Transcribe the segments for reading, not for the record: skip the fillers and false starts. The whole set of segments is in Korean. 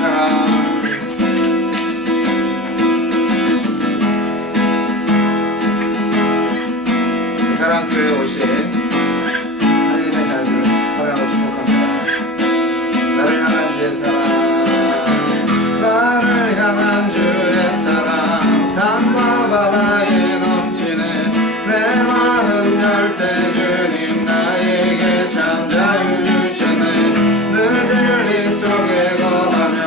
사랑 사랑교회에 오신 하나님의 자녀들 사랑하고 축복합니다. 나를 향한 주의 사랑 나를 향한 주의 사랑 산과 바다에 넘치는 내 마음 열 때 주님 나에게 참 자유 주셨네. 늘 진리 속에 거하며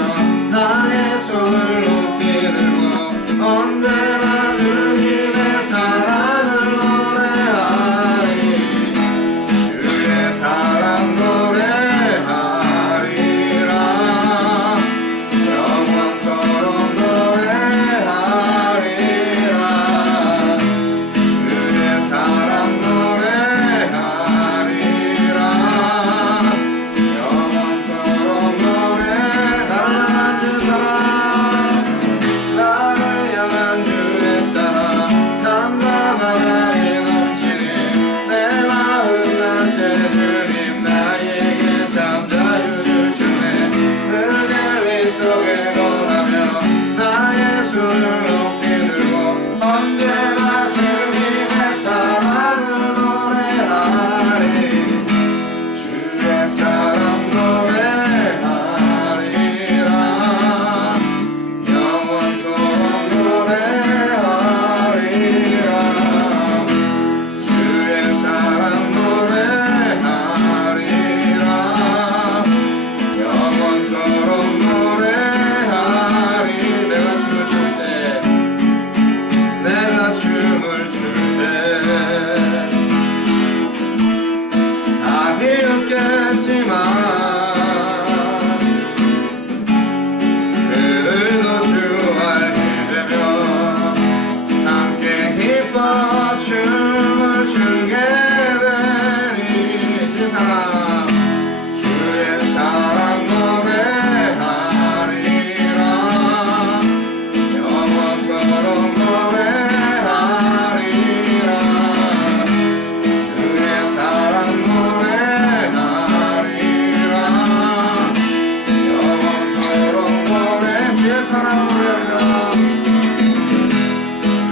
나의 손을 높이 들고 언제나 주님의 사랑을 노래하리. 주의 사랑 노래하리라. 영원토록 노래하리라. 주의 사랑 노래하리라. 영원토록 노래 나를 향한 주의 사랑 산과 바다에 넘치는 내 마음 날때 주님 나에게 참 자유 주시네. 늘 진리 속에 거하며 나의 손을 높이 들고 언제나 주님의 사랑을 노래하리. 주의 사랑 노래하리라. 영원토록 노래하리라. 주의 사랑 노래하리라. 영원토록 노래하리. 내가 춤을 출 때 다 비웃겠지만 그들도 주 알게 되면 함께 기뻐 춤을 추게 되니. 주의 사랑 주의 사랑 노래하리라. 영원토록 노래하리라. 주의 사랑 노래하리라. 영원토록 노래 주의 사랑 노래하리라.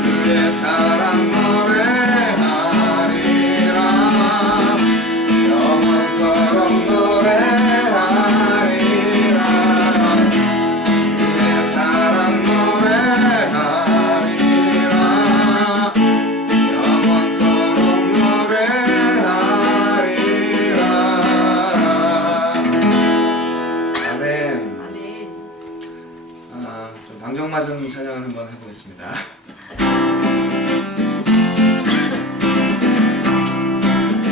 주의 사랑 노래하리라. 영원토록 노래하리라. 주의 사랑 노래하리라. 영원토록 노래하리라. 아멘. 아멘. 좀 방정맞은 찬양을 한번 해보겠습니다.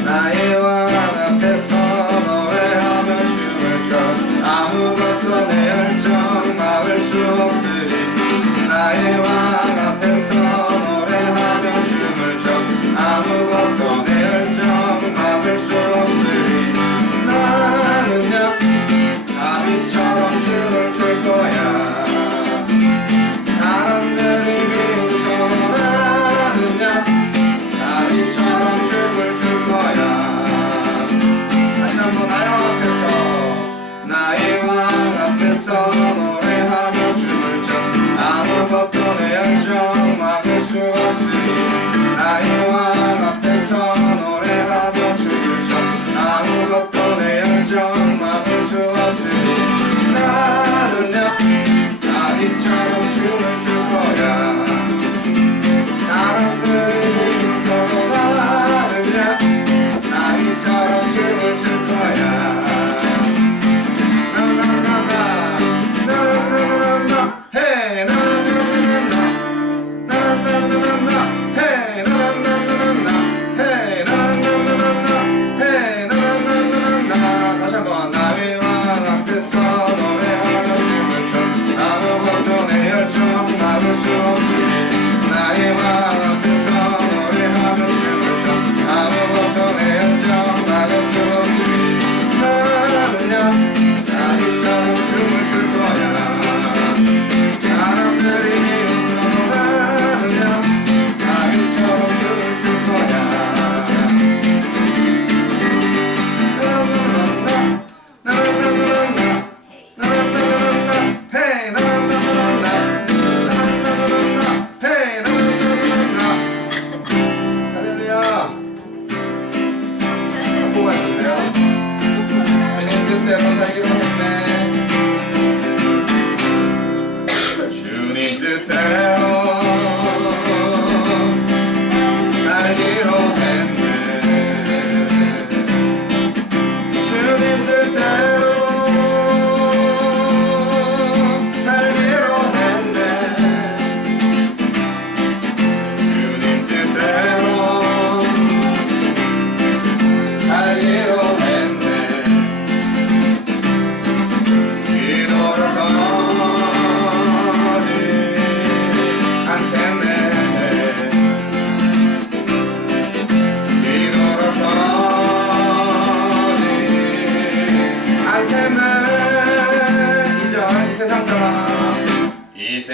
나의 왕 앞에서 노래하며 춤을 춰 아무것도 내 열정 막을 수 없으리. 나의 왕 앞에서 노래하며 춤을 춰 아무것도 내 열정 막을 수 없으리. 나는요 다윗처럼 춤을 출 거야. 사람들이 비웃어 나는요 다윗처럼 춤을 출 거야.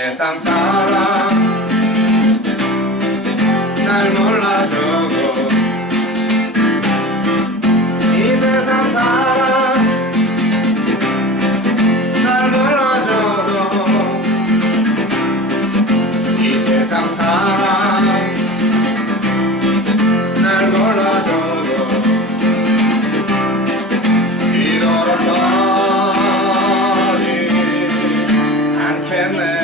세상 사람 날 몰라줘도 이 세상 사람 날 몰라줘도 이 세상 사람 날 몰라줘도 뒤돌아서지 않겠네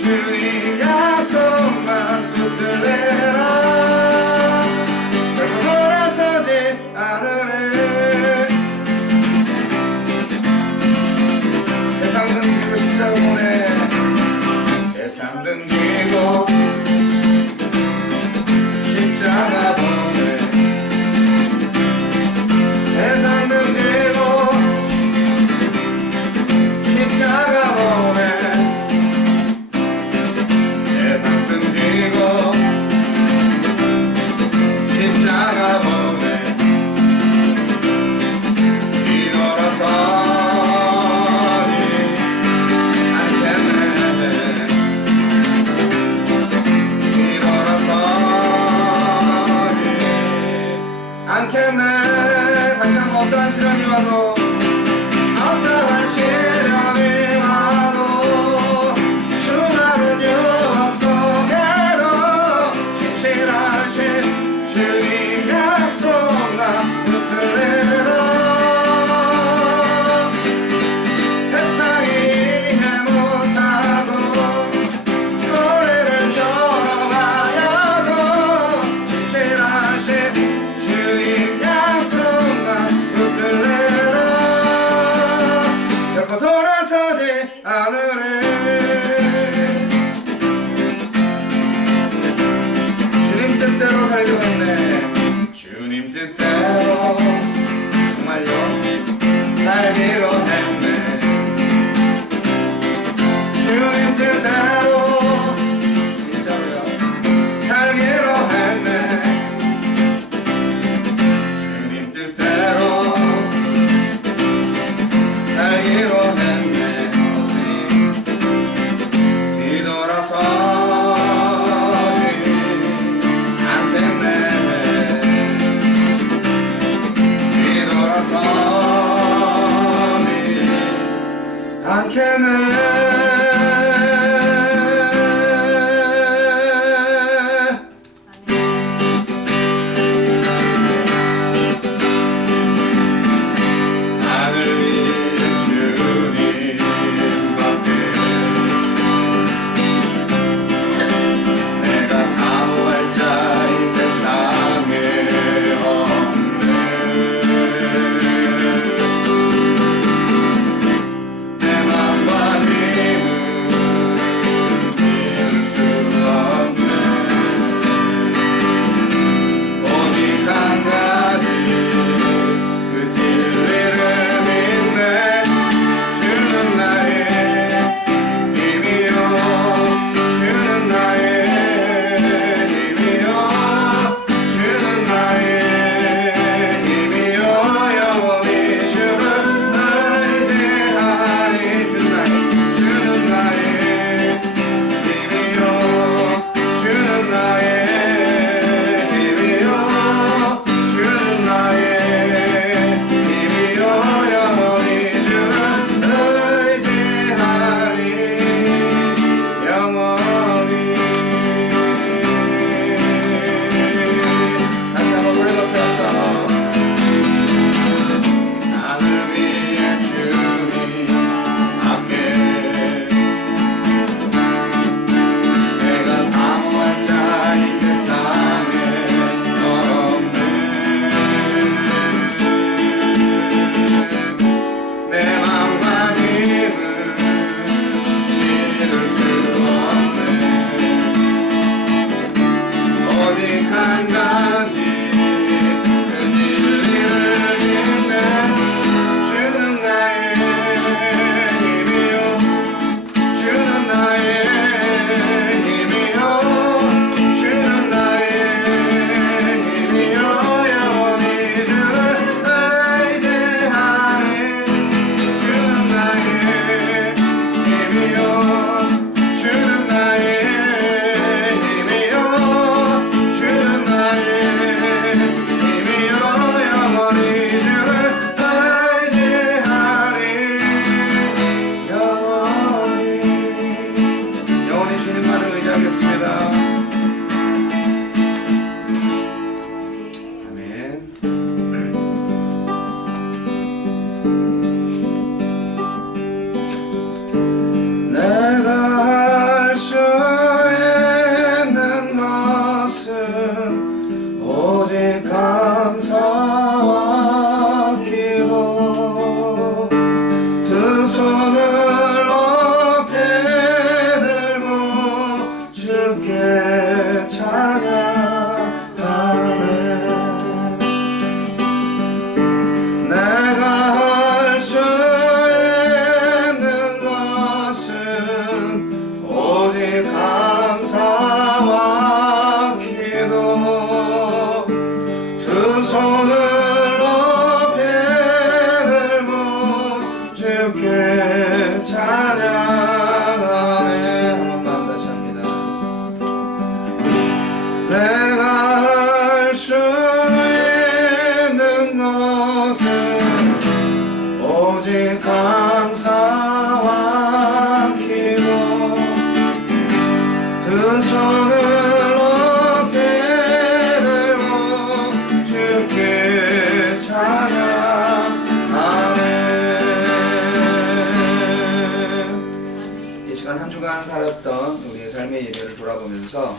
주님 약속만 붙들래라 결코 돌아서지 않으네 세상 등지고 십자가 보내 세상 등지고 십자가 보내 세상 등지고 십자가 보내 십자가 보내 뒤돌아서지 않겠네 뒤돌아서지 않겠네 다시 한번 어떠한 시련이 와도 어떠한 시련이 와도 수많은 유혹 속에도 신실하신 주님 약속 나 붙들래라 세상이 이해 못하고 노래를 졸아봐야도 신실하신 주님 약속 나 붙들래라 결코 돌아서지 않으리 주님 뜻대로 살려고 했네 주님 뜻대로 손을 높이 들고 주께 찬양하네. 한 번만 다시 합니다. 내가 할 수 있는 것은 오직 감사와 기도 두 손을 높이 들고 주께 찬양하네. 이 시간 한 주간 살았던 우리의 삶의 예배를 돌아보면서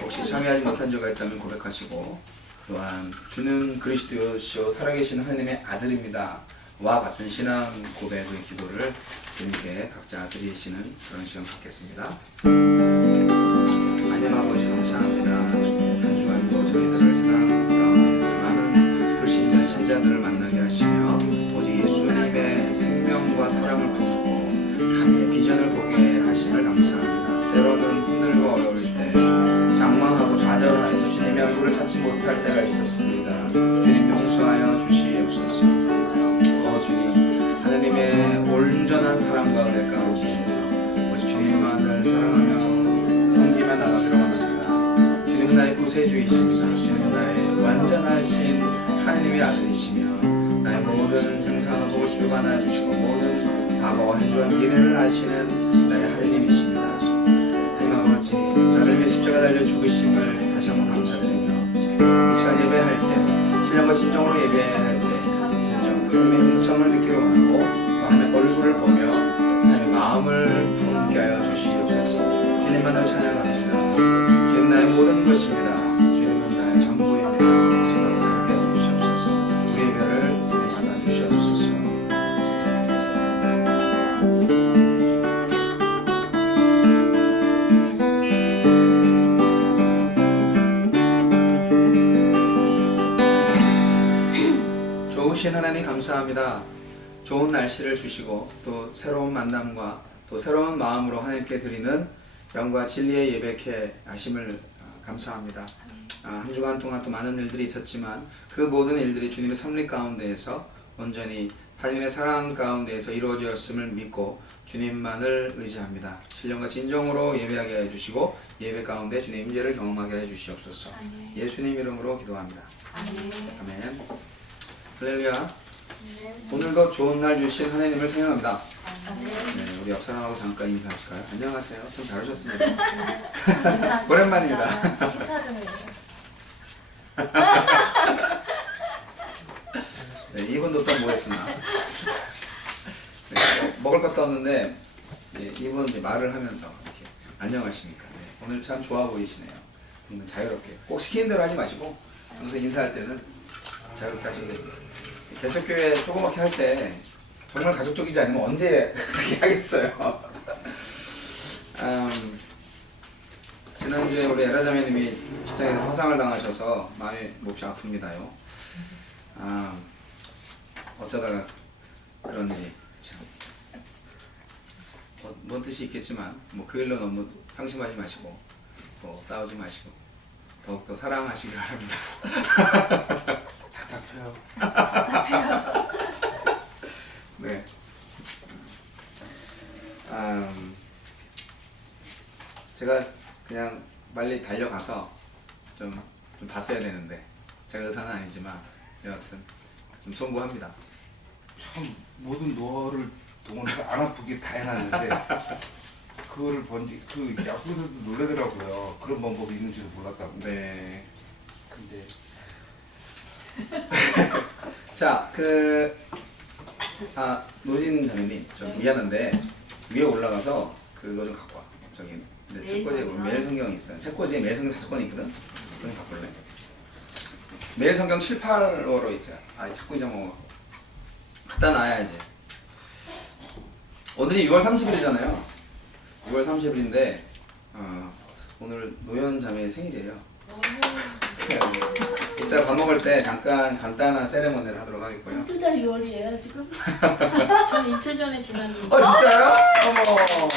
혹시 참여하지 못한 적이 있다면 고백하시고, 또한 주는 그리스도시요 살아계신 하나님의 아들입니다 와 같은 신앙 고백의 기도를 주님께 각자 드리시는 그런 시간 갖겠습니다. 하나님 아버지 감사합니다. 한 주간도 저희들을 세상 가운데서 많은 불신자 신자들을 만나게 하시며 오직 예수님의 생명과 사랑을 품고 하나님의 비전을 보게 하심을 감사합니다. 때로는 힘들고 어려울 때 방황하고 좌절하여서 주님의 얼굴을 찾지 못할 때가 있었습니다. 주님 용서하여 주시옵소서. 주님 하나님의 온전한 사랑 가운데 가운데서 오직 주님만을 사랑하며 섬기며 나가기로 원합니다. 주님은 나의 구세주이십니다. 주님은 나의 완전하신 하나님의 아들이시며 나의 모든 생사복을 주관하여 주시고 모든 과거와 현재와 미래를 아시는 나의 하나님이십니다. 하나님 아버지, 나를 위해 십자가 달려 죽으심을 다시 한번 감사드립니다. 이 시간 예배할 때 신령과 진정으로 예배해야 할 때 하나님의 음성을 듣기로 원하고 하나님의 얼굴을 보며 하나님의 마음을 품게 하여 주시옵소서. 주님만을 찬양합니다. 주님 나의 모든 것입니다. 주님은 나의 전부입니다. 그렇게 해주시옵소서. 우리 예배를 받아 주시옵소서. 좋으신 하나님 감사합니다. 좋은 날씨를 주시고 또 새로운 만남과 또 새로운 마음으로 하나님께 드리는 영과 진리의 예배케 하심을 감사합니다. 한 주간 동안 또 많은 일들이 있었지만 그 모든 일들이 주님의 섭리 가운데에서 온전히 하나님의 사랑 가운데에서 이루어졌음을 믿고 주님만을 의지합니다. 신령과 진정으로 예배하게 해주시고 예배 가운데 주님의 임재를 경험하게 해주시옵소서. 예수님 이름으로 기도합니다. 아멘. 할렐루야. 오늘도 좋은 날 주신 하나님을 찬양합니다. 네, 우리 옆 사람하고 잠깐 인사하실까요? 안녕하세요. 참 잘오셨습니다. 오랜만입니다. 인사 좀 해요. 네, 이분도 또 뭐했으나 네, 먹을 것도 없는데 네, 이분 이제 말을 하면서 이렇게 안녕하십니까. 네, 오늘 참 좋아 보이시네요. 자유롭게 꼭 시키는 대로 하지 마시고 항상 인사할 때는 자유롭게 하시면 됩니다. 개척교회 조그맣게 할 때 정말 가족적이지 않으면 언제 그렇게 하겠어요. 지난주에 우리 에라자매님이 직장에서 화상을 당하셔서 마음이 몹시 아픕니다요. 어쩌다가 그런 일이 참 뭔 뜻이 있겠지만 뭐 그 일로 너무 상심하지 마시고 또 싸우지 마시고 더욱더 사랑하시기 바랍니다. 답답해요. 네. 제가 그냥 빨리 달려가서 좀 봤어야 되는데 제가 의사는 아니지만 여하튼 좀 송구합니다. 참 모든 노화를 동원해서 안 아프게 다 해놨는데 그거를 본지 그 약국에서도 놀라더라고요. 그런 방법이 있는지도 몰랐다고. 네. 근데 자, 노진 장님 좀 미안한데 위에 올라가서 그거 좀 갖고 와. 저기 책꽂이에 매일 성경이 있어요. 책꽂이에 매일 성경 5권 있거든. 그럼 갖고 올래? 매일 성경 7, 8호로 있어요. 자꾸 잊어먹어. 갖다 놔야지. 오늘이 6월 30일이잖아요. 6월 30일인데 오늘 노현 자매의 생일이에요. 이따 밥 먹을 때 잠깐 간단한 세레머니를 하도록 하겠고요. 이틀 전 6월이에요 지금? 전 이틀 전에 지났는데. 진짜요? 어머.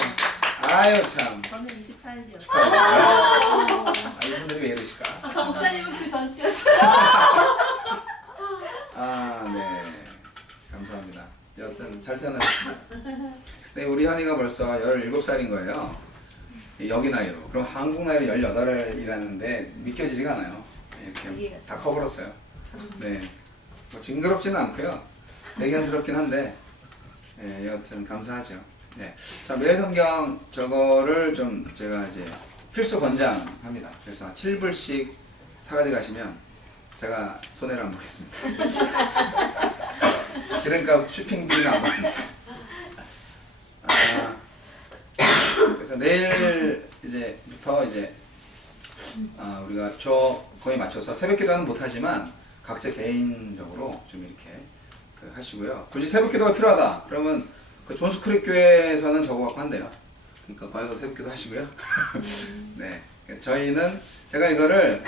아유 참. 저는 24일이었어요. 이분들이 왜 이러실까? 목사님은 그 전주였어요. 현이가 벌써 17살인 거예요. 여기 나이로. 그럼 한국 나이로 18이라는데 믿겨지지가 않아요. 이렇게 다 커버렸어요. 네. 뭐 징그럽지는 않고요. 대견스럽긴 한데, 예, 여하튼 감사하죠. 네. 자, 매일 성경 저거를 좀 제가 이제 필수 권장합니다. 그래서 7불씩 사가지고 가시면 제가 손해를 안 보겠습니다. 그러니까 쇼핑비는 안 받습니다. 그래서 내일 이제부터 우리가 저 거의 맞춰서 새벽기도는 못하지만 각자 개인적으로 좀 이렇게 하시고요. 굳이 새벽기도가 필요하다 그러면 그 존스크릭 교회에서는 저거 갖고 한대요. 그러니까 거기 가서 새벽기도 하시고요. 네, 저희는 제가 이거를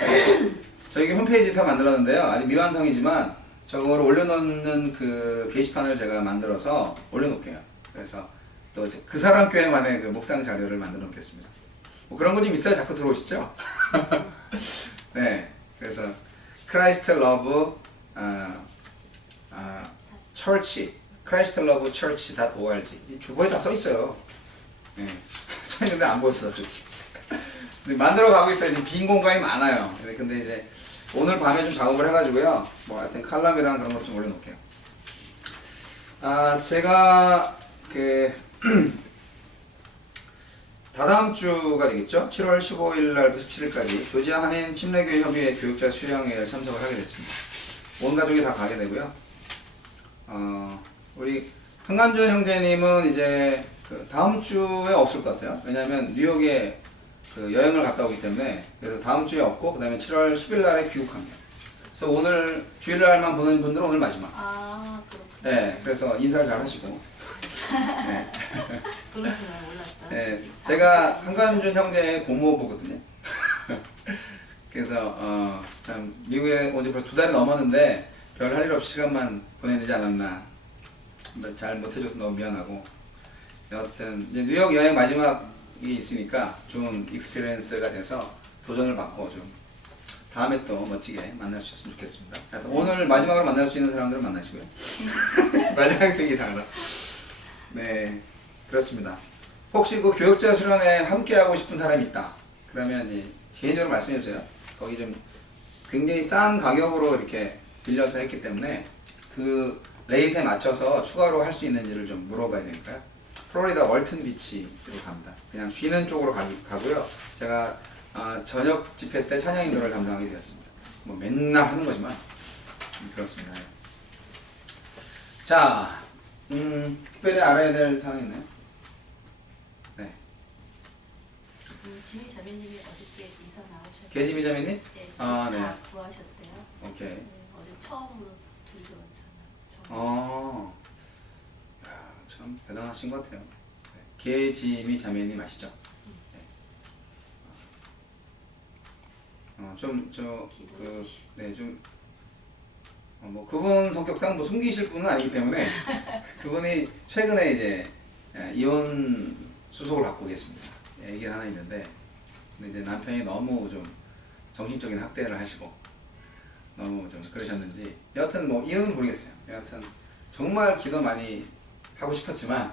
저희 홈페이지에서 만들었는데요. 아직 미완성이지만 저거를 올려놓는 그 게시판을 제가 만들어서 올려놓을게요. 그래서 또 그 사람 교회만의 그 묵상 자료를 만들어 놓겠습니다. 뭐 그런 거 좀 있어야 자꾸 들어오시죠? 네, 그래서 크라이스트 러브 처치, christlovechurch.org 이 주보에 다 써 있어요. 네, 써 있는데 안 보였어, 그렇지? 만들어 가고 있어요. 지금 빈 공간이 많아요. 근데 이제 오늘 밤에 좀 작업을 해가지고요. 뭐 하여튼 칼럼이랑 그런 것 좀 올려놓을게요. 제가 다다음 주가 되겠죠? 7월 15일 날부터 17일까지 조지아 한인 침례교회 협의회 교육자 수양회에 참석을 하게 됐습니다. 온 가족이 다 가게 되고요. 우리 흥간준 형제님은 이제 다음 주에 없을 것 같아요. 왜냐하면 뉴욕에 여행을 갔다 오기 때문에 그래서 다음 주에 없고 그 다음에 7월 10일 날에 귀국합니다. 그래서 오늘 주일날만 보는 분들은 오늘 마지막. 그렇구나. 네, 그래서 인사를 잘 하시고. 네. 그렇구나, 몰랐다. 네, 제가 한간준 형제의 고모부거든요. 그래서 참 미국에 온 지 벌써 2달이 넘었는데 별 할 일 없이 시간만 보내지 않았나. 잘 못해줘서 너무 미안하고. 여하튼 이제 뉴욕 여행 마지막이 있으니까 좋은 익스피리언스가 돼서 도전을 받고 좀 다음에 또 멋지게 만날 수 있으면 좋겠습니다. 오늘 마지막으로 만날 수 있는 사람들은 만나시고요. 마지막이 되게 이상하다. 네, 그렇습니다. 혹시 그 교육자 수련회 함께 하고 싶은 사람이 있다. 그러면 이제 개인적으로 말씀해 주세요. 거기 좀 굉장히 싼 가격으로 이렇게 빌려서 했기 때문에 그 레이트에 맞춰서 추가로 할 수 있는지를 좀 물어봐야 되니까요. 플로리다 월튼 비치로 갑니다. 그냥 쉬는 쪽으로 가고요. 제가 저녁 집회 때 찬양 인도를 담당하게 되었습니다. 뭐 맨날 하는 거지만 그렇습니다. 자, 특별히 알아야 될 사항이 있나요? 네. 지미 자매님이 어저께 이사 나오셨어요. 계지미 자매님? 네, 네. 다 구하셨대요. 오케이. 네, 어제 처음으로 둘이 왔잖아요. 야, 참 대단하신 것 같아요. 네. 계지미 자매님 아시죠? 뭐 그분 성격상 뭐 숨기실 분은 아니기 때문에 그분이 최근에 이제 이혼 수속을 받고 계십니다. 얘기가 하나 있는데, 근데 이제 남편이 너무 좀 정신적인 학대를 하시고 너무 좀 그러셨는지, 여하튼 뭐 이유는 모르겠어요. 여하튼 정말 기도 많이 하고 싶었지만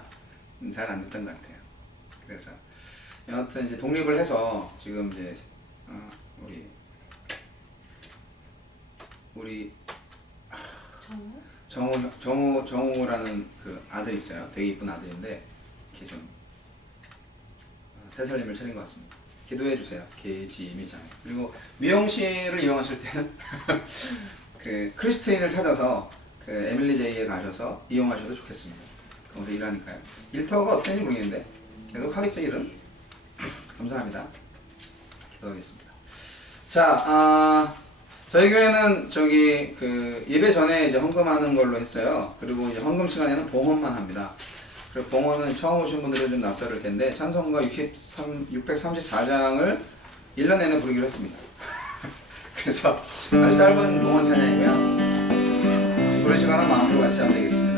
잘 안 됐던 것 같아요. 그래서 여하튼 이제 독립을 해서 지금 이제 우리 정우라는 그 아들 있어요. 되게 이쁜 아들인데 이렇게 좀 새살림을 차린 것 같습니다. 기도해 주세요. 계지미장. 그리고 미용실을 이용하실 때는 그 크리스티인을 찾아서 그 에밀리 제이에 가셔서 이용하셔도 좋겠습니다. 거기서 일하니까요. 일터가 어떻게 되는지 모르겠는데 계속 하겠죠, 일은. 감사합니다. 기도하겠습니다. 자, 저희 교회는 그 예배 전에 이제 헌금하는 걸로 했어요. 그리고 이제 헌금 시간에는 봉헌만 합니다. 그리고 봉헌은 처음 오신 분들은 좀 낯설을 텐데 찬송가 634장을 1년 내내 부르기로 했습니다. 그래서 아주 짧은 봉헌 찬양이고요. 부를 시간은 마음으로 같이 하면 되겠습니다.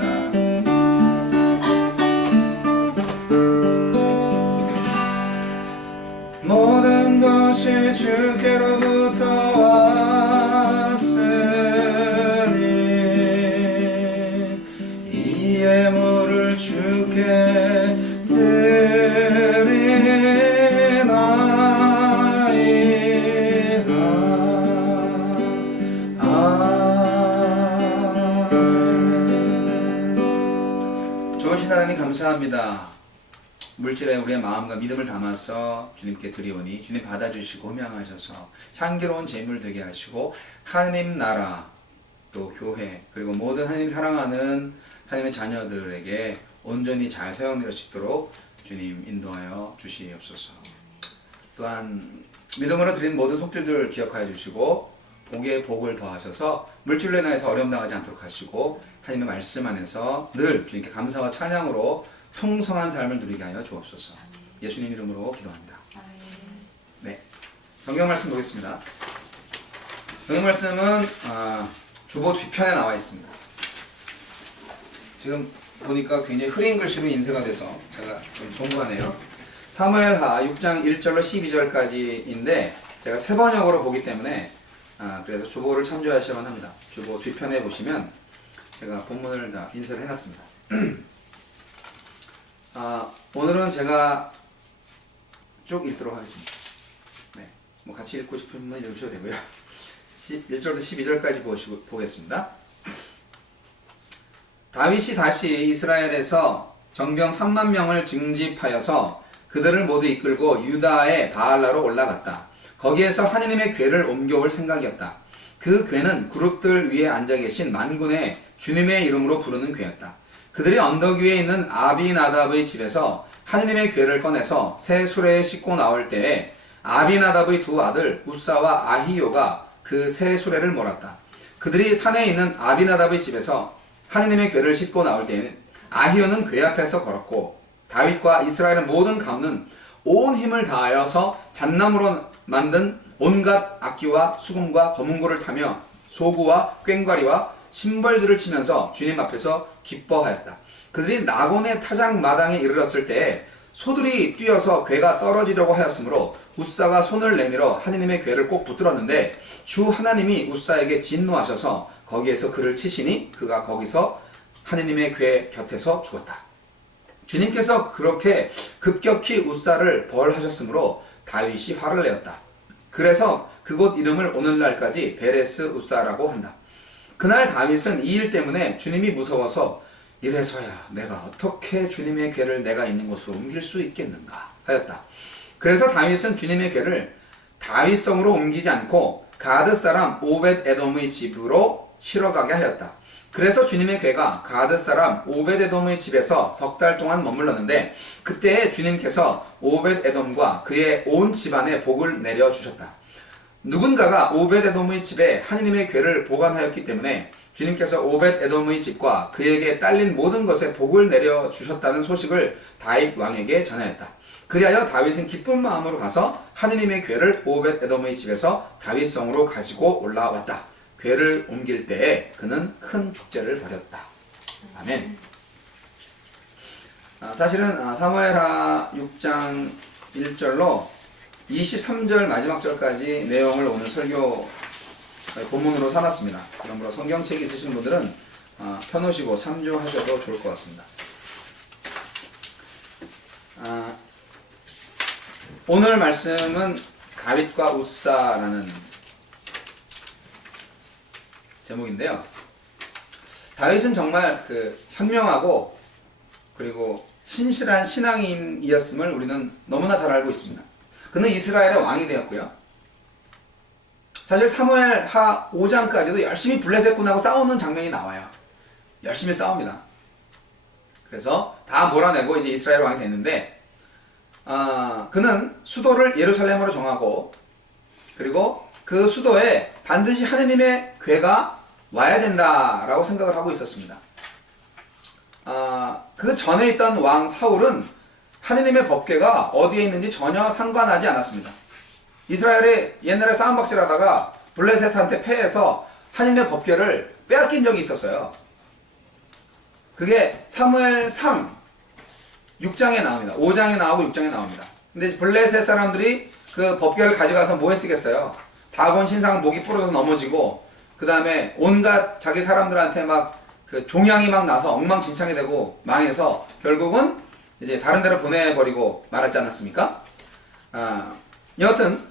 모든 것이 주께로부터 왔으니 이 예물을 주께 감사합니다. 물질에 우리의 마음과 믿음을 담아서 주님께 드리오니 주님 받아주시고 흠양하셔서 향기로운 제물 되게 하시고 하나님 나라 또 교회 그리고 모든 하나님 사랑하는 하나님의 자녀들에게 온전히 잘 사용될 수 있도록 주님 인도하여 주시옵소서. 또한 믿음으로 드린 모든 속죄들을 기억하여 주시고 복에 복을 더하셔서 물질로 인하여서 어려움 당하지 않도록 하시고 하나님의 말씀 안에서 늘 주님께 감사와 찬양으로 풍성한 삶을 누리게 하여 주옵소서. 예수님 이름으로 기도합니다. 네, 성경 말씀 보겠습니다. 성경 말씀은 주보 뒤편에 나와 있습니다. 지금 보니까 굉장히 흐린 글씨로 인쇄가 돼서 제가 좀 송구하네요. 사무엘하 6장 1절로 12절까지인데 제가 세 번역으로 보기 때문에 그래서 주보를 참조하셔야만 합니다. 주보 뒤편에 보시면 제가 본문을 다 인쇄를 해놨습니다. 오늘은 제가 쭉 읽도록 하겠습니다. 네, 뭐 같이 읽고 싶은 분 읽으셔도 되고요. 1절부터 12절까지 보겠습니다. 다윗이 다시 이스라엘에서 정병 3만 명을 징집하여서 그들을 모두 이끌고 유다의 바알라로 올라갔다. 거기에서 하느님의 궤를 옮겨올 생각이었다. 그 궤는 그룹들 위에 앉아 계신 만군의 주님의 이름으로 부르는 궤였다. 그들이 언덕 위에 있는 아비나답의 집에서 하느님의 궤를 꺼내서 새 수레에 싣고 나올 때에 아비나답의 두 아들 우사와 아히요가 그 새 수레를 몰았다. 그들이 산에 있는 아비나답의 집에서 하느님의 궤를 싣고 나올 때에는 아히요는 궤 앞에서 걸었고 다윗과 이스라엘의 모든 가문은 온 힘을 다하여서 잣나무로 만든 온갖 악기와 수금과 검은고를 타며 소구와 꽹과리와 심벌들을 치면서 주님 앞에서 기뻐하였다. 그들이 나곤의 타작 마당에 이르렀을 때에 소들이 뛰어서 궤가 떨어지려고 하였으므로 우사가 손을 내밀어 하느님의 궤를 꼭 붙들었는데 주 하나님이 우사에게 진노하셔서 거기에서 그를 치시니 그가 거기서 하느님의 궤 곁에서 죽었다. 주님께서 그렇게 급격히 우사를 벌하셨으므로 다윗이 화를 내었다. 그래서 그곳 이름을 오늘날까지 베레스 우사라고 한다. 그날 다윗은 이 일 때문에 주님이 무서워서 이래서야 내가 어떻게 주님의 궤를 내가 있는 곳으로 옮길 수 있겠는가 하였다. 그래서 다윗은 주님의 궤를 다윗성으로 옮기지 않고 가드 사람 오벳 에돔의 집으로 실어가게 하였다. 그래서 주님의 궤가 가드 사람 오벳 에돔의 집에서 석 달 동안 머물렀는데 그때에 주님께서 오벳 에돔과 그의 온 집안에 복을 내려 주셨다. 누군가가 오벳 에돔의 집에 하느님의 궤를 보관하였기 때문에 주님께서 오벳 에돔의 집과 그에게 딸린 모든 것에 복을 내려 주셨다는 소식을 다윗 왕에게 전하였다. 그리하여 다윗은 기쁜 마음으로 가서 하느님의 궤를 오벳 에돔의 집에서 다윗성으로 가지고 올라왔다. 궤를 옮길 때에 그는 큰 축제를 벌였다. 아멘. 사실은 사무엘하 6장 1절로 23절 마지막 절까지 내용을 오늘 설교 본문으로 삼았습니다. 그러므로 성경책이 있으신 분들은 펴놓으시고 참조하셔도 좋을 것 같습니다. 오늘 말씀은 다윗과 우사라는 제목인데요. 다윗은 정말 현명하고 그리고 신실한 신앙인이었음을 우리는 너무나 잘 알고 있습니다. 그는 이스라엘의 왕이 되었고요. 사실 사무엘하 5장까지도 열심히 블레셋군하고 싸우는 장면이 나와요. 열심히 싸웁니다. 그래서 다 몰아내고 이제 이스라엘 왕이 됐는데 그는 수도를 예루살렘으로 정하고 그리고 그 수도에 반드시 하느님의 궤가 와야 된다라고 생각을 하고 있었습니다. 그 전에 있던 왕 사울은 하느님의 법궤가 어디에 있는지 전혀 상관하지 않았습니다. 이스라엘이 옛날에 싸움박질하다가 블레셋한테 패해서 하느님의 법궤를 빼앗긴 적이 있었어요. 그게 사무엘상 6장에 나옵니다. 5장에 나오고 6장에 나옵니다. 근데 블레셋 사람들이 그 법궤를 가져가서 뭐에 쓰겠어요? 다곤 신상 목이 부러져서 넘어지고 그 다음에 온갖 자기 사람들한테 막 그 종양이 막 나서 엉망진창이 되고 망해서 결국은 이제 다른 데로 보내버리고 말았지 않았습니까? 여하튼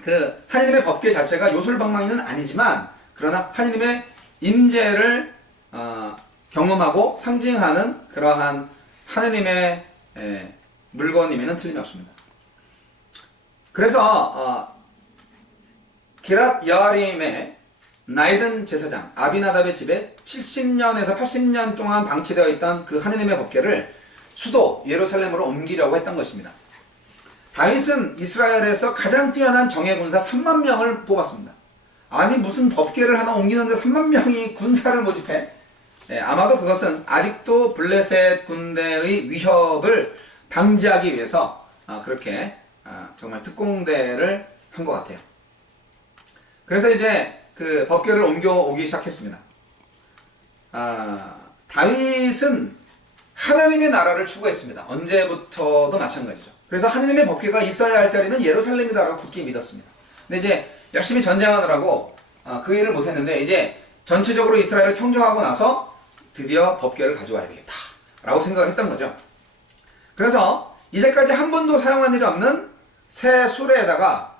그 하느님의 법궤 자체가 요술방망이는 아니지만 그러나 하느님의 임재를 경험하고 상징하는 그러한 하느님의 물건임에는 틀림이 없습니다. 그래서 기랏 여아림의 나이든 제사장 아비나답의 집에 70년에서 80년 동안 방치되어 있던 그 하느님의 법궤를 수도 예루살렘으로 옮기려고 했던 것입니다. 다윗은 이스라엘에서 가장 뛰어난 정예군사 3만 명을 뽑았습니다. 아니 무슨 법궤를 하나 옮기는데 3만 명이 군사를 모집해? 아마도 그것은 아직도 블레셋 군대의 위협을 방지하기 위해서 그렇게 정말 특공대를 한 것 같아요. 그래서 이제 그 법궤를 옮겨오기 시작했습니다. 다윗은 하나님의 나라를 추구했습니다. 언제부터도 마찬가지죠. 그래서 하나님의 법궤가 있어야 할 자리는 예루살렘이다라고 굳게 믿었습니다. 근데 이제 열심히 전쟁하느라고 그 일을 못했는데 이제 전체적으로 이스라엘을 평정하고 나서 드디어 법궤를 가져와야 되겠다라고 생각을 했던 거죠. 그래서 이제까지 한 번도 사용한 일이 없는 새 수레에다가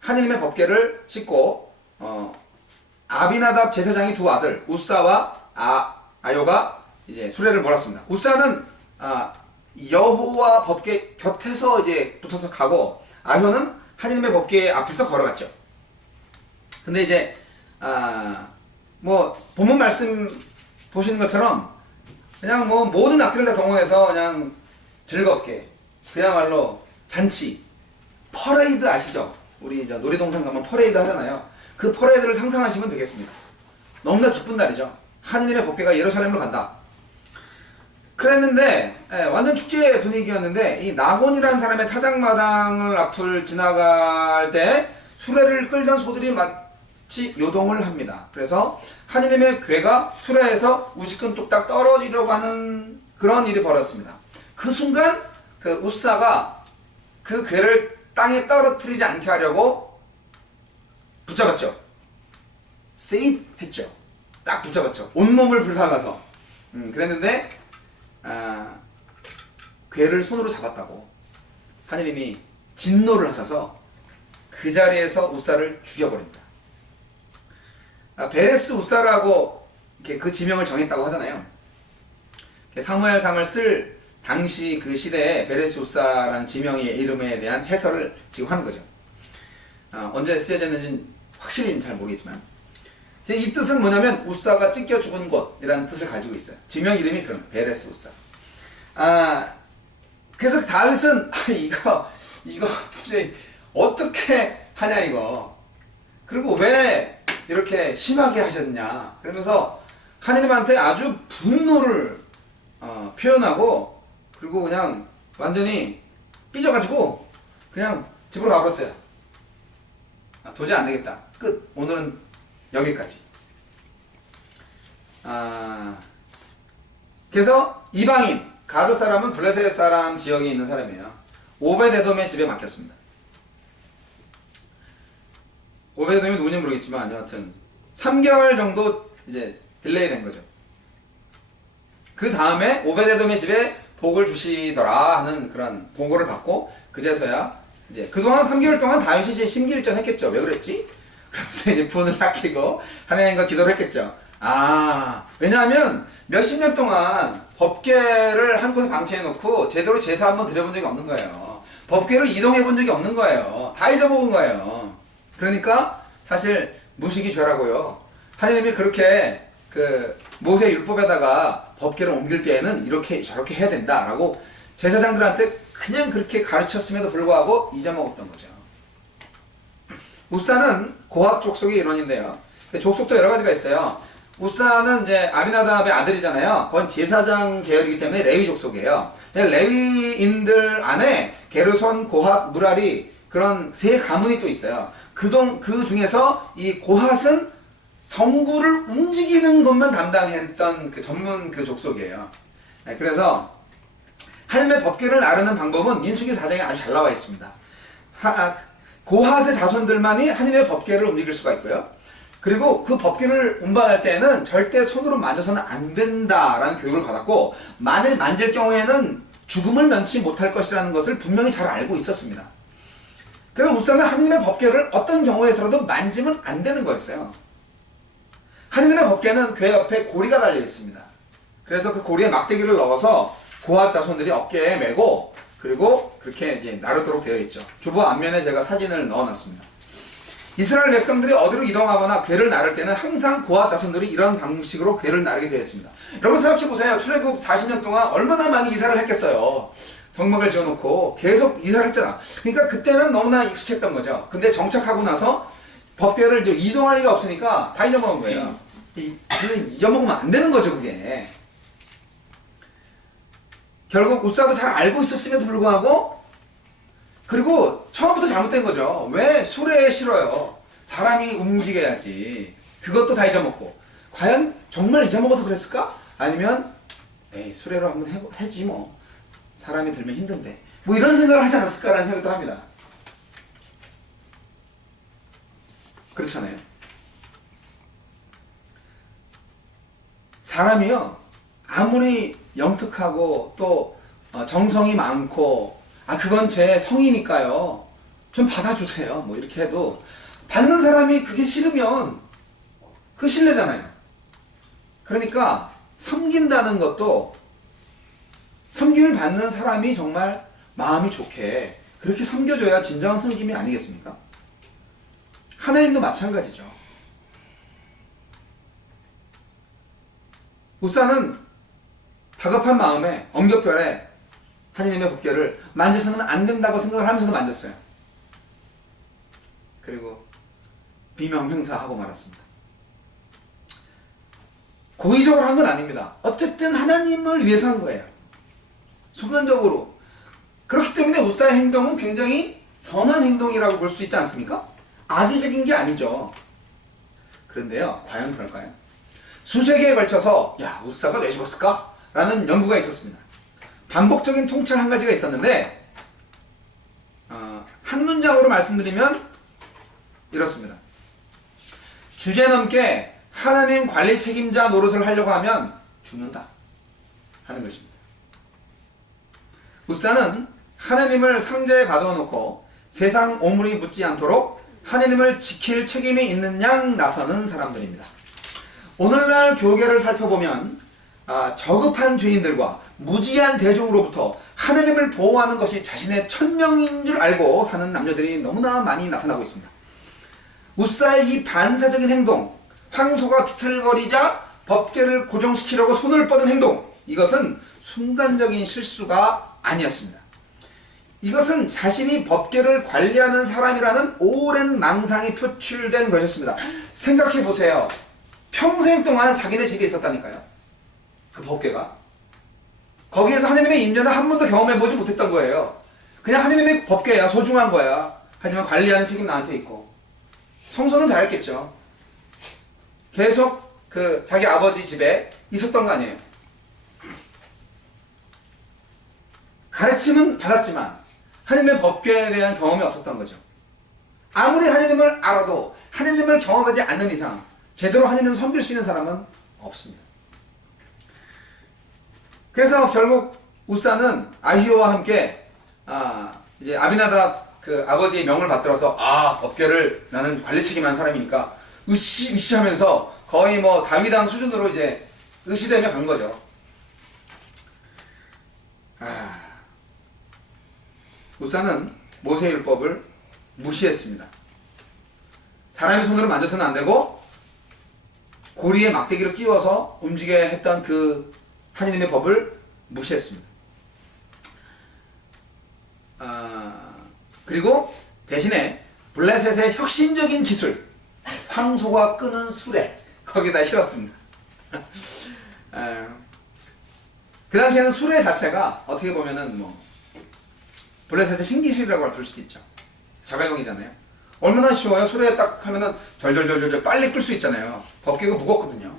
하느님의 법궤를 싣고 아비나답 제사장의 두 아들 우사와 아요가 이제 수레를 몰았습니다. 우사는 여호와 법궤 곁에서 이제 붙어서 가고 아요는 하느님의 법궤 앞에서 걸어갔죠. 근데 이제 뭐 본문 말씀 보시는 것처럼 그냥 뭐 모든 악기를 다 동원해서 그냥 즐겁게 그야말로 잔치 퍼레이드 아시죠? 우리 저 놀이동산 가면 퍼레이드 하잖아요. 그 퍼레이드를 상상하시면 되겠습니다. 너무나 기쁜 날이죠. 하느님의 법궤가 예루살렘으로 간다. 그랬는데 완전 축제 분위기였는데 이 나곤이라는 사람의 타작마당을 앞을 지나갈 때 수레를 끌던 소들이 마치 요동을 합니다. 그래서 하느님의 궤가 수레에서 우지끈 뚝딱 떨어지려고 하는 그런 일이 벌어졌습니다. 그 순간 그 우사가 그 궤를 땅에 떨어뜨리지 않게 하려고 붙잡았죠. 세이브 했죠. 딱 붙잡았죠. 온몸을 불살라서. 그랬는데 궤를 손으로 잡았다고 하느님이 진노를 하셔서 그 자리에서 우사를 죽여버립니다. 베레스 우사라고 이렇게 그 지명을 정했다고 하잖아요. 사무엘상을 쓸 당시 그 시대에 베레스 우사라는 지명의 이름에 대한 해설을 지금 하는 거죠. 언제 쓰여졌는지는 확실히는 잘 모르겠지만 이 뜻은 뭐냐면 우사가 찢겨 죽은 곳이라는 뜻을 가지고 있어요. 지명 이름이 그런 베레스 우사. 그래서 다윗은 이거 도대체 어떻게 하냐 이거. 그리고 왜 이렇게 심하게 하셨냐. 그러면서 하느님한테 아주 분노를 표현하고 그리고 그냥 완전히 삐져가지고 그냥 집으로 가버렸어요. 도저히 안 되겠다. 끝. 오늘은 여기까지. 그래서 이방인 가드 사람은 블레셋 사람 지역에 있는 사람이에요. 오베데돔의 집에 맡겼습니다. 오베데돔이 누군지 모르겠지만 여하튼 3개월 정도 이제 딜레이 된 거죠. 그 다음에 오베데돔의 집에 복을 주시더라 하는 그런 보고를 받고 그제서야 이제 그동안 3개월 동안 다윗이 이제 심기일전 했겠죠. 왜 그랬지? 그러면서 이제 분을 삭히고 하나님과 기도를 했겠죠. 왜냐하면 몇십 년 동안 법궤를 한 곳에 방치해 놓고 제대로 제사 한번 드려본 적이 없는 거예요. 법궤를 이동해 본 적이 없는 거예요. 다 잊어먹은 거예요. 그러니까 사실 무식이 죄라고요. 하나님이 그렇게 그 모세 율법에다가 법궤를 옮길 때에는 이렇게 저렇게 해야 된다라고 제사장들한테 그냥 그렇게 가르쳤음에도 불구하고 잊어먹었던 거죠. 우사는 고핫 족속의 일원인데요. 족속도 여러 가지가 있어요. 우사는 이제 아비나답의 아들이잖아요. 그건 제사장 계열이기 때문에 레위 족속이에요. 레위인들 안에 게르손, 고핫, 무라리 그런 세 가문이 또 있어요. 그 중에서 이 고핫은 성구를 움직이는 것만 담당했던 그 전문 그 족속이에요. 그래서 하나님의 법궤를 나르는 방법은 민수기 4장에 아주 잘 나와 있습니다. 고핫의 자손들만이 하나님의 법궤를 움직일 수가 있고요. 그리고 그 법궤를 운반할 때는 절대 손으로 만져서는 안 된다라는 교육을 받았고 만일 만질 경우에는 죽음을 면치 못할 것이라는 것을 분명히 잘 알고 있었습니다. 그래서 우사는 하나님의 법궤를 어떤 경우에서라도 만지면 안 되는 거였어요. 하느님의 법궤는 궤 옆에 고리가 달려 있습니다. 그래서 그 고리에 막대기를 넣어서 고앗 자손들이 어깨에 메고 그리고 그렇게 이제 나르도록 되어 있죠. 주보 앞면에 제가 사진을 넣어놨습니다. 이스라엘 백성들이 어디로 이동하거나 궤를 나를 때는 항상 고앗 자손들이 이런 방식으로 궤를 나르게 되어 있습니다. 여러분 생각해보세요. 출애굽 40년 동안 얼마나 많이 이사를 했겠어요. 성막을 지어놓고 계속 이사를 했잖아. 그러니까 그때는 너무나 익숙했던 거죠. 근데 정착하고 나서 법궤를 이제 이동할 리가 없으니까 다 잊어먹은 거예요. 잊어먹으면 안 되는 거죠, 그게. 결국 우사도 잘 알고 있었음에도 불구하고, 그리고 처음부터 잘못된 거죠. 왜 수레에 실어요? 사람이 움직여야지. 그것도 다 잊어먹고. 과연 정말 잊어먹어서 그랬을까? 아니면 에이 수레로 한번 해지 뭐. 사람이 들면 힘든데. 뭐 이런 생각을 하지 않았을까라는 생각도 합니다. 그렇잖아요. 사람이요, 아무리 영특하고 또 정성이 많고 그건 제 성이니까요 좀 받아주세요 뭐 이렇게 해도 받는 사람이 그게 싫으면 그거 실례잖아요. 그러니까 섬긴다는 것도 섬김을 받는 사람이 정말 마음이 좋게 그렇게 섬겨줘야 진정한 섬김이 아니겠습니까? 하나님도 마찬가지죠. 우사는 다급한 마음에 엄격별에 하나님의 법궤를 만져서는 안 된다고 생각을 하면서도 만졌어요. 그리고 비명행사하고 말았습니다. 고의적으로 한 건 아닙니다. 어쨌든 하나님을 위해서 한 거예요. 순간적으로. 그렇기 때문에 우사의 행동은 굉장히 선한 행동이라고 볼 수 있지 않습니까? 악의적인 게 아니죠. 그런데요, 과연 그럴까요? 수세기에 걸쳐서 야, 우사가 왜 죽었을까? 라는 연구가 있었습니다. 반복적인 통찰 한 가지가 있었는데 한 문장으로 말씀드리면 이렇습니다. 주제넘게 하나님 관리 책임자 노릇을 하려고 하면 죽는다 하는 것입니다. 우사는 하나님을 상자에 가두어 놓고 세상 오물이 묻지 않도록 하나님을 지킬 책임이 있는 양 나서는 사람들입니다. 오늘날 교계를 살펴보면 저급한 죄인들과 무지한 대중으로부터 하나님을 보호하는 것이 자신의 천명인 줄 알고 사는 남녀들이 너무나 많이 나타나고 있습니다. 우사의 이 반사적인 행동, 황소가 비틀거리자 법궤를 고정시키려고 손을 뻗은 행동, 이것은 순간적인 실수가 아니었습니다. 이것은 자신이 법궤를 관리하는 사람이라는 오랜 망상이 표출된 것이었습니다. 생각해 보세요. 평생 동안 자기네 집에 있었다니까요. 그 법궤가. 거기에서 하나님의 임재는 한 번도 경험해보지 못했던 거예요. 그냥 하나님의 법궤야. 소중한 거야. 하지만 관리하는 책임 나한테 있고. 청소는 잘했겠죠. 계속 그 자기 아버지 집에 있었던 거 아니에요. 가르침은 받았지만 하나님의 법궤에 대한 경험이 없었던 거죠. 아무리 하나님을 알아도 하나님을 경험하지 않는 이상 제대로 하나님을 섬길 수 있는 사람은 없습니다. 그래서 결국 우사는 아히오와 함께 이제 아비나답 그 아버지의 명을 받들어서 법궤를 나는 관리 책임한 사람이니까 으쌰으쌰하면서 거의 뭐 다윗왕 수준으로 이제 의시되며 간 거죠. 우사는 모세율법을 무시했습니다. 사람의 손으로 만져서는 안 되고 고리에 막대기를 끼워서 움직여야 했던 그 하나님의 법을 무시했습니다. 그리고 대신에 블레셋의 혁신적인 기술, 황소가 끄는 수레, 거기다 실었습니다. 그 당시에는 수레 자체가 어떻게 보면은 뭐 블레셋의 신기술이라고 볼 수도 있죠. 자가용이잖아요. 얼마나 쉬워요. 수레에 딱 하면은 절절절절 빨리 끌 수 있잖아요. 법궤가 무겁거든요.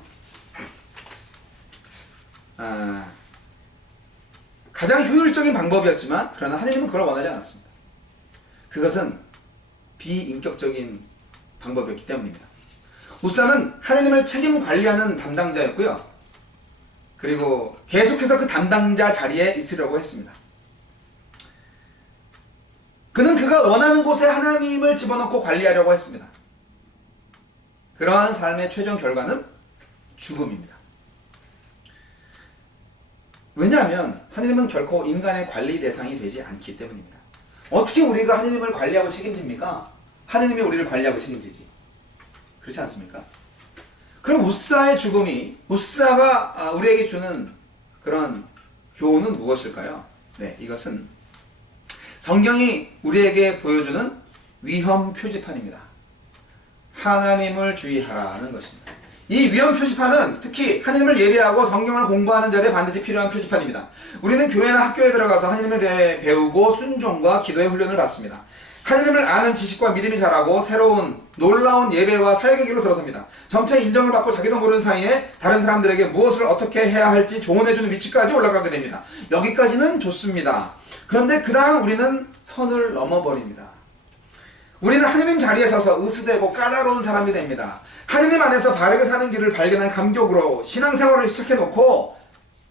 가장 효율적인 방법이었지만 그러나 하나님은 그걸 원하지 않았습니다. 그것은 비인격적인 방법이었기 때문입니다. 우사는 하나님을 책임 관리하는 담당자였고요. 그리고 계속해서 그 담당자 자리에 있으려고 했습니다. 그는 그가 원하는 곳에 하나님을 집어넣고 관리하려고 했습니다. 그러한 삶의 최종 결과는 죽음입니다. 왜냐하면 하느님은 결코 인간의 관리 대상이 되지 않기 때문입니다. 어떻게 우리가 하느님을 관리하고 책임집니까? 하느님이 우리를 관리하고 책임지지. 그렇지 않습니까? 그럼 웃사의 죽음이, 웃사가 우리에게 주는 그런 교훈은 무엇일까요? 네, 이것은 성경이 우리에게 보여주는 위험 표지판입니다. 하나님을 주의하라는 것입니다. 이 위험 표지판은 특히 하나님을 예배하고 성경을 공부하는 자리에 반드시 필요한 표지판입니다. 우리는 교회나 학교에 들어가서 하나님에 대해 배우고 순종과 기도의 훈련을 받습니다. 하나님을 아는 지식과 믿음이 자라고 새로운 놀라운 예배와 사역의 길로 들어섭니다. 점차 인정을 받고 자기도 모르는 사이에 다른 사람들에게 무엇을 어떻게 해야 할지 조언해주는 위치까지 올라가게 됩니다. 여기까지는 좋습니다. 그런데 그 다음 우리는 선을 넘어버립니다. 우리는 하나님 자리에 서서 으스대고 까다로운 사람이 됩니다. 하나님 안에서 바르게 사는 길을 발견한 감격으로 신앙생활을 시작해놓고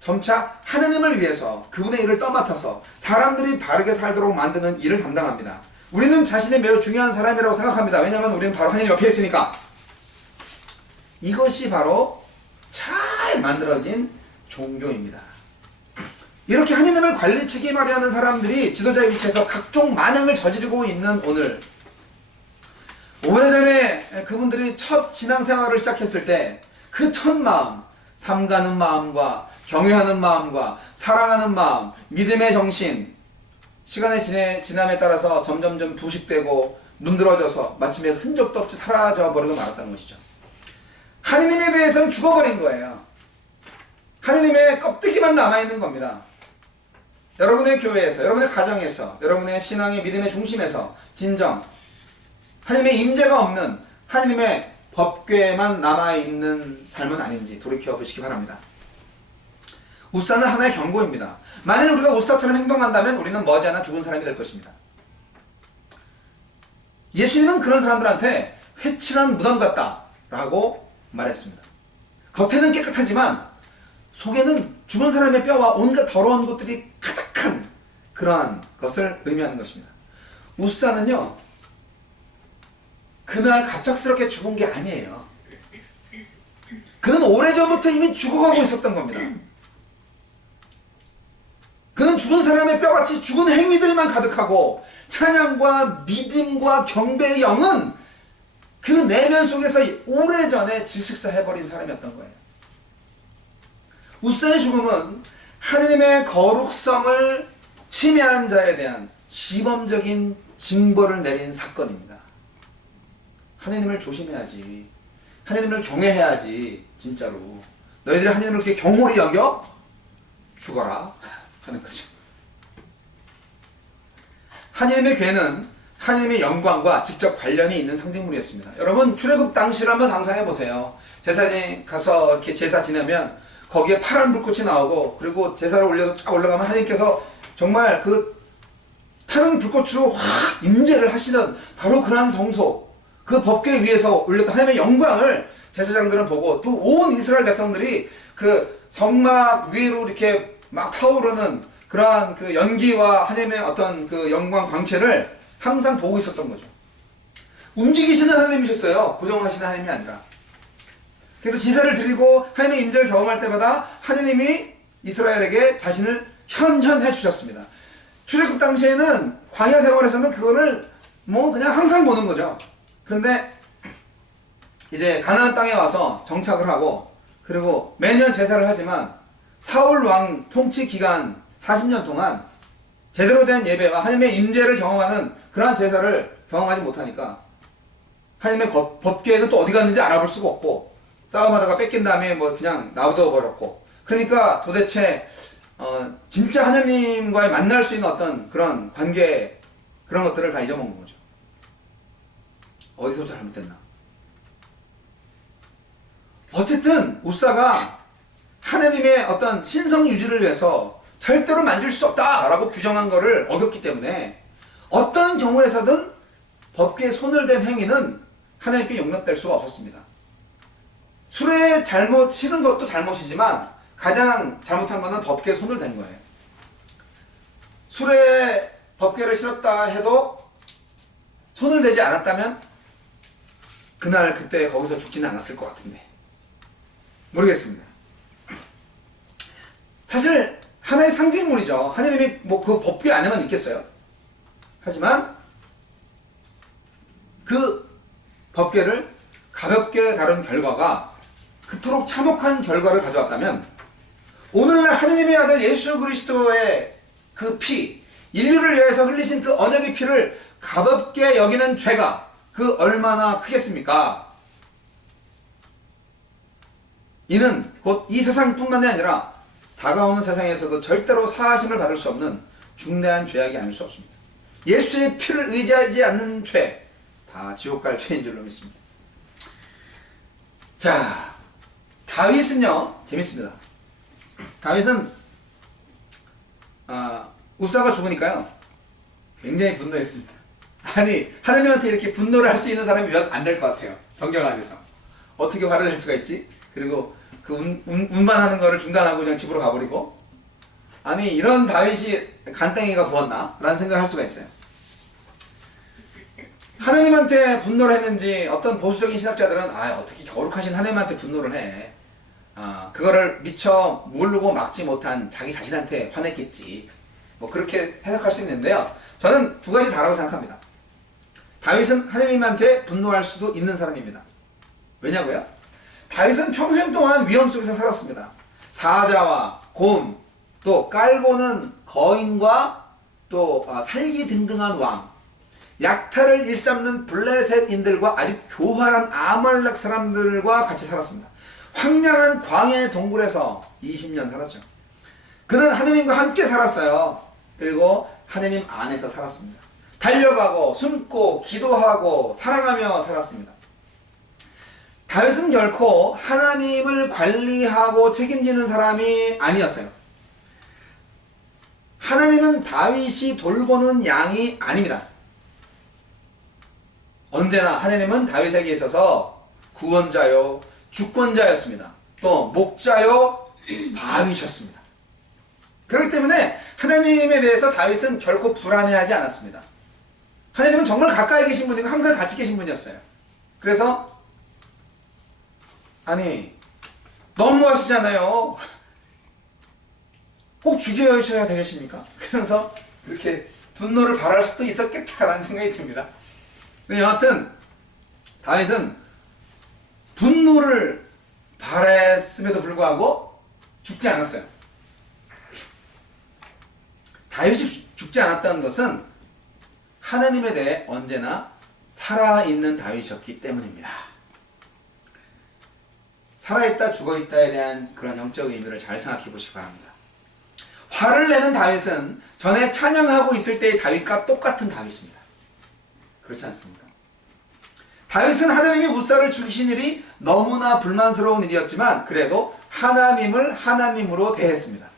점차 하나님을 위해서 그분의 일을 떠맡아서 사람들이 바르게 살도록 만드는 일을 담당합니다. 우리는 자신이 매우 중요한 사람이라고 생각합니다. 왜냐하면 우리는 바로 하나님 옆에 있으니까. 이것이 바로 잘 만들어진 종교입니다. 이렇게 하나님을 관리 책임하려 하는 사람들이 지도자의 위치에서 각종 만행을 저지르고 있는 오늘, 오래전에 그분들이 첫 신앙생활을 시작했을 때 그 첫 마음, 삼가는 마음과 경외하는 마음과 사랑하는 마음, 믿음의 정신, 시간의 지남에 따라서 점점점 부식되고 문드러져서 마침내 흔적도 없이 사라져버리고 말았다는 것이죠. 하느님에 대해서는 죽어버린 거예요. 하느님의 껍데기만 남아있는 겁니다. 여러분의 교회에서, 여러분의 가정에서, 여러분의 신앙의 믿음의 중심에서 진정 하나님의 임재가 없는 하나님의 법궤만 남아있는 삶은 아닌지 돌이켜보시기 바랍니다. 웃사는 하나의 경고입니다. 만일 우리가 웃사처럼 행동한다면 우리는 머지않아 죽은 사람이 될 것입니다. 예수님은 그런 사람들한테 회칠한 무덤 같다 라고 말했습니다. 겉에는 깨끗하지만 속에는 죽은 사람의 뼈와 온갖 더러운 것들이 가득한 그러한 것을 의미하는 것입니다. 웃사는요, 그날 갑작스럽게 죽은 게 아니에요. 그는 오래전부터 이미 죽어가고 있었던 겁니다. 그는 죽은 사람의 뼈같이 죽은 행위들만 가득하고 찬양과 믿음과 경배의 영은 그 내면 속에서 오래전에 질식사해버린 사람이었던 거예요. 웃사의 죽음은 하느님의 거룩성을 침해한 자에 대한 시범적인 징벌을 내린 사건입니다. 하느님을 조심해야지. 하느님을 경외해야지. 진짜로 너희들이 하느님을 그렇게 경홀히 여겨? 죽어라 하는 거죠. 하느님의 괴는 하느님의 영광과 직접 관련이 있는 상징물이었습니다. 여러분, 출애굽 당시를 한번 상상해 보세요. 제사장이 가서 이렇게 제사 지내면 거기에 파란 불꽃이 나오고, 그리고 제사를 올려서 쫙 올라가면 하느님께서 정말 그 타는 불꽃으로 확 임재를 하시는 바로 그러한 성소, 그 법궤 위에서 올렸던 하나님의 영광을 제사장들은 보고, 또 온 이스라엘 백성들이 그 성막 위로 이렇게 막 타오르는 그러한 그 연기와 하나님의 어떤 그 영광 광채를 항상 보고 있었던 거죠. 움직이시는 하나님이셨어요. 고정하시는 하나님이 아니라. 그래서 제사를 드리고 하나님의 임재를 경험할 때마다 하나님이 이스라엘에게 자신을 현현해 주셨습니다. 출애굽 당시에는 광야 생활에서는 그거를 뭐 그냥 항상 보는 거죠. 그런데 이제 가나안 땅에 와서 정착을 하고, 그리고 매년 제사를 하지만 사울 왕 통치 기간 40년 동안 제대로 된 예배와 하나님의 임재를 경험하는 그러한 제사를 경험하지 못하니까 하나님의 법궤는 또 어디 갔는지 알아볼 수가 없고, 싸움하다가 뺏긴 다음에 뭐 그냥 놔둬 버렸고, 그러니까 도대체 진짜 하나님과의 만날 수 있는 어떤 그런 관계, 그런 것들을 다 잊어먹은 거죠. 어디서 잘못됐나? 어쨌든 웃사가 하나님의 어떤 신성 유지를 위해서 절대로 만질 수 없다라고 규정한 것을 어겼기 때문에 어떤 경우에서든 법궤에 손을 댄 행위는 하나님께 용납될 수가 없었습니다. 술에 잘못 실은 것도 잘못이지만 가장 잘못한 것은 법궤에 손을 댄 거예요. 술에 법궤를 실었다 해도 손을 대지 않았다면 그날 그때 거기서 죽지는 않았을 것 같은데, 모르겠습니다. 사실 하나의 상징물이죠. 하나님이 뭐 그 법궤 안에만 있겠어요? 하지만 그 법궤를 가볍게 다룬 결과가 그토록 참혹한 결과를 가져왔다면 오늘날 하나님의 아들 예수 그리스도의 그 피, 인류를 위해서 흘리신 그 언약의 피를 가볍게 여기는 죄가 그 얼마나 크겠습니까? 이는 곧 이 세상뿐만이 아니라 다가오는 세상에서도 절대로 사하심을 받을 수 없는 중대한 죄악이 아닐 수 없습니다. 예수의 피를 의지하지 않는 죄, 다 지옥 갈 죄인 줄로 믿습니다. 자, 다윗은요, 재밌습니다. 다윗은 우사가 죽으니까요 굉장히 분노했습니다. 아니, 하나님한테 이렇게 분노를 할 수 있는 사람이 몇 안 될 것 같아요. 성경 안에서 어떻게 화를 낼 수가 있지? 그리고 그 운반하는 거를 중단하고 그냥 집으로 가버리고, 아니 이런 다윗이 간땡이가 부었나? 라는 생각을 할 수가 있어요. 하나님한테 분노를 했는지 어떤 보수적인 신학자들은 어떻게 거룩하신 하나님한테 분노를 해, 그거를 미처 모르고 막지 못한 자기 자신한테 화냈겠지, 뭐 그렇게 해석할 수 있는데요, 저는 두 가지 다라고 생각합니다. 다윗은 하나님한테 분노할 수도 있는 사람입니다. 왜냐고요? 다윗은 평생 동안 위험 속에서 살았습니다. 사자와 곰, 또 깔보는 거인과 또 살기등등한 왕, 약탈을 일삼는 블레셋인들과 아주 교활한 아말렉 사람들과 같이 살았습니다. 황량한 광야의 동굴에서 20년 살았죠. 그는 하느님과 함께 살았어요. 그리고 하느님 안에서 살았습니다. 달려가고 숨고 기도하고 사랑하며 살았습니다. 다윗은 결코 하나님을 관리하고 책임지는 사람이 아니었어요. 하나님은 다윗이 돌보는 양이 아닙니다. 언제나 하나님은 다윗에게 있어서 구원자요, 주권자였습니다. 또 목자요, 바위셨습니다. 그렇기 때문에 하나님에 대해서 다윗은 결코 불안해하지 않았습니다. 하나님은 정말 가까이 계신 분이고 항상 같이 계신 분이었어요. 그래서 아니 너무하시잖아요. 꼭 죽여셔야 되겠습니까? 그래서 그렇게 분노를 발할 수도 있었겠다라는 생각이 듭니다. 여하튼 다윗은 분노를 발했음에도 불구하고 죽지 않았어요. 다윗이 죽지 않았다는 것은 하나님에 대해 언제나 살아있는 다윗이었기 때문입니다. 살아있다 죽어있다에 대한 그런 영적 의미를 잘 생각해 보시기 바랍니다. 화를 내는 다윗은 전에 찬양하고 있을 때의 다윗과 똑같은 다윗입니다. 그렇지 않습니까? 다윗은 하나님이 우사를 죽이신 일이 너무나 불만스러운 일이었지만 그래도 하나님을 하나님으로 대했습니다.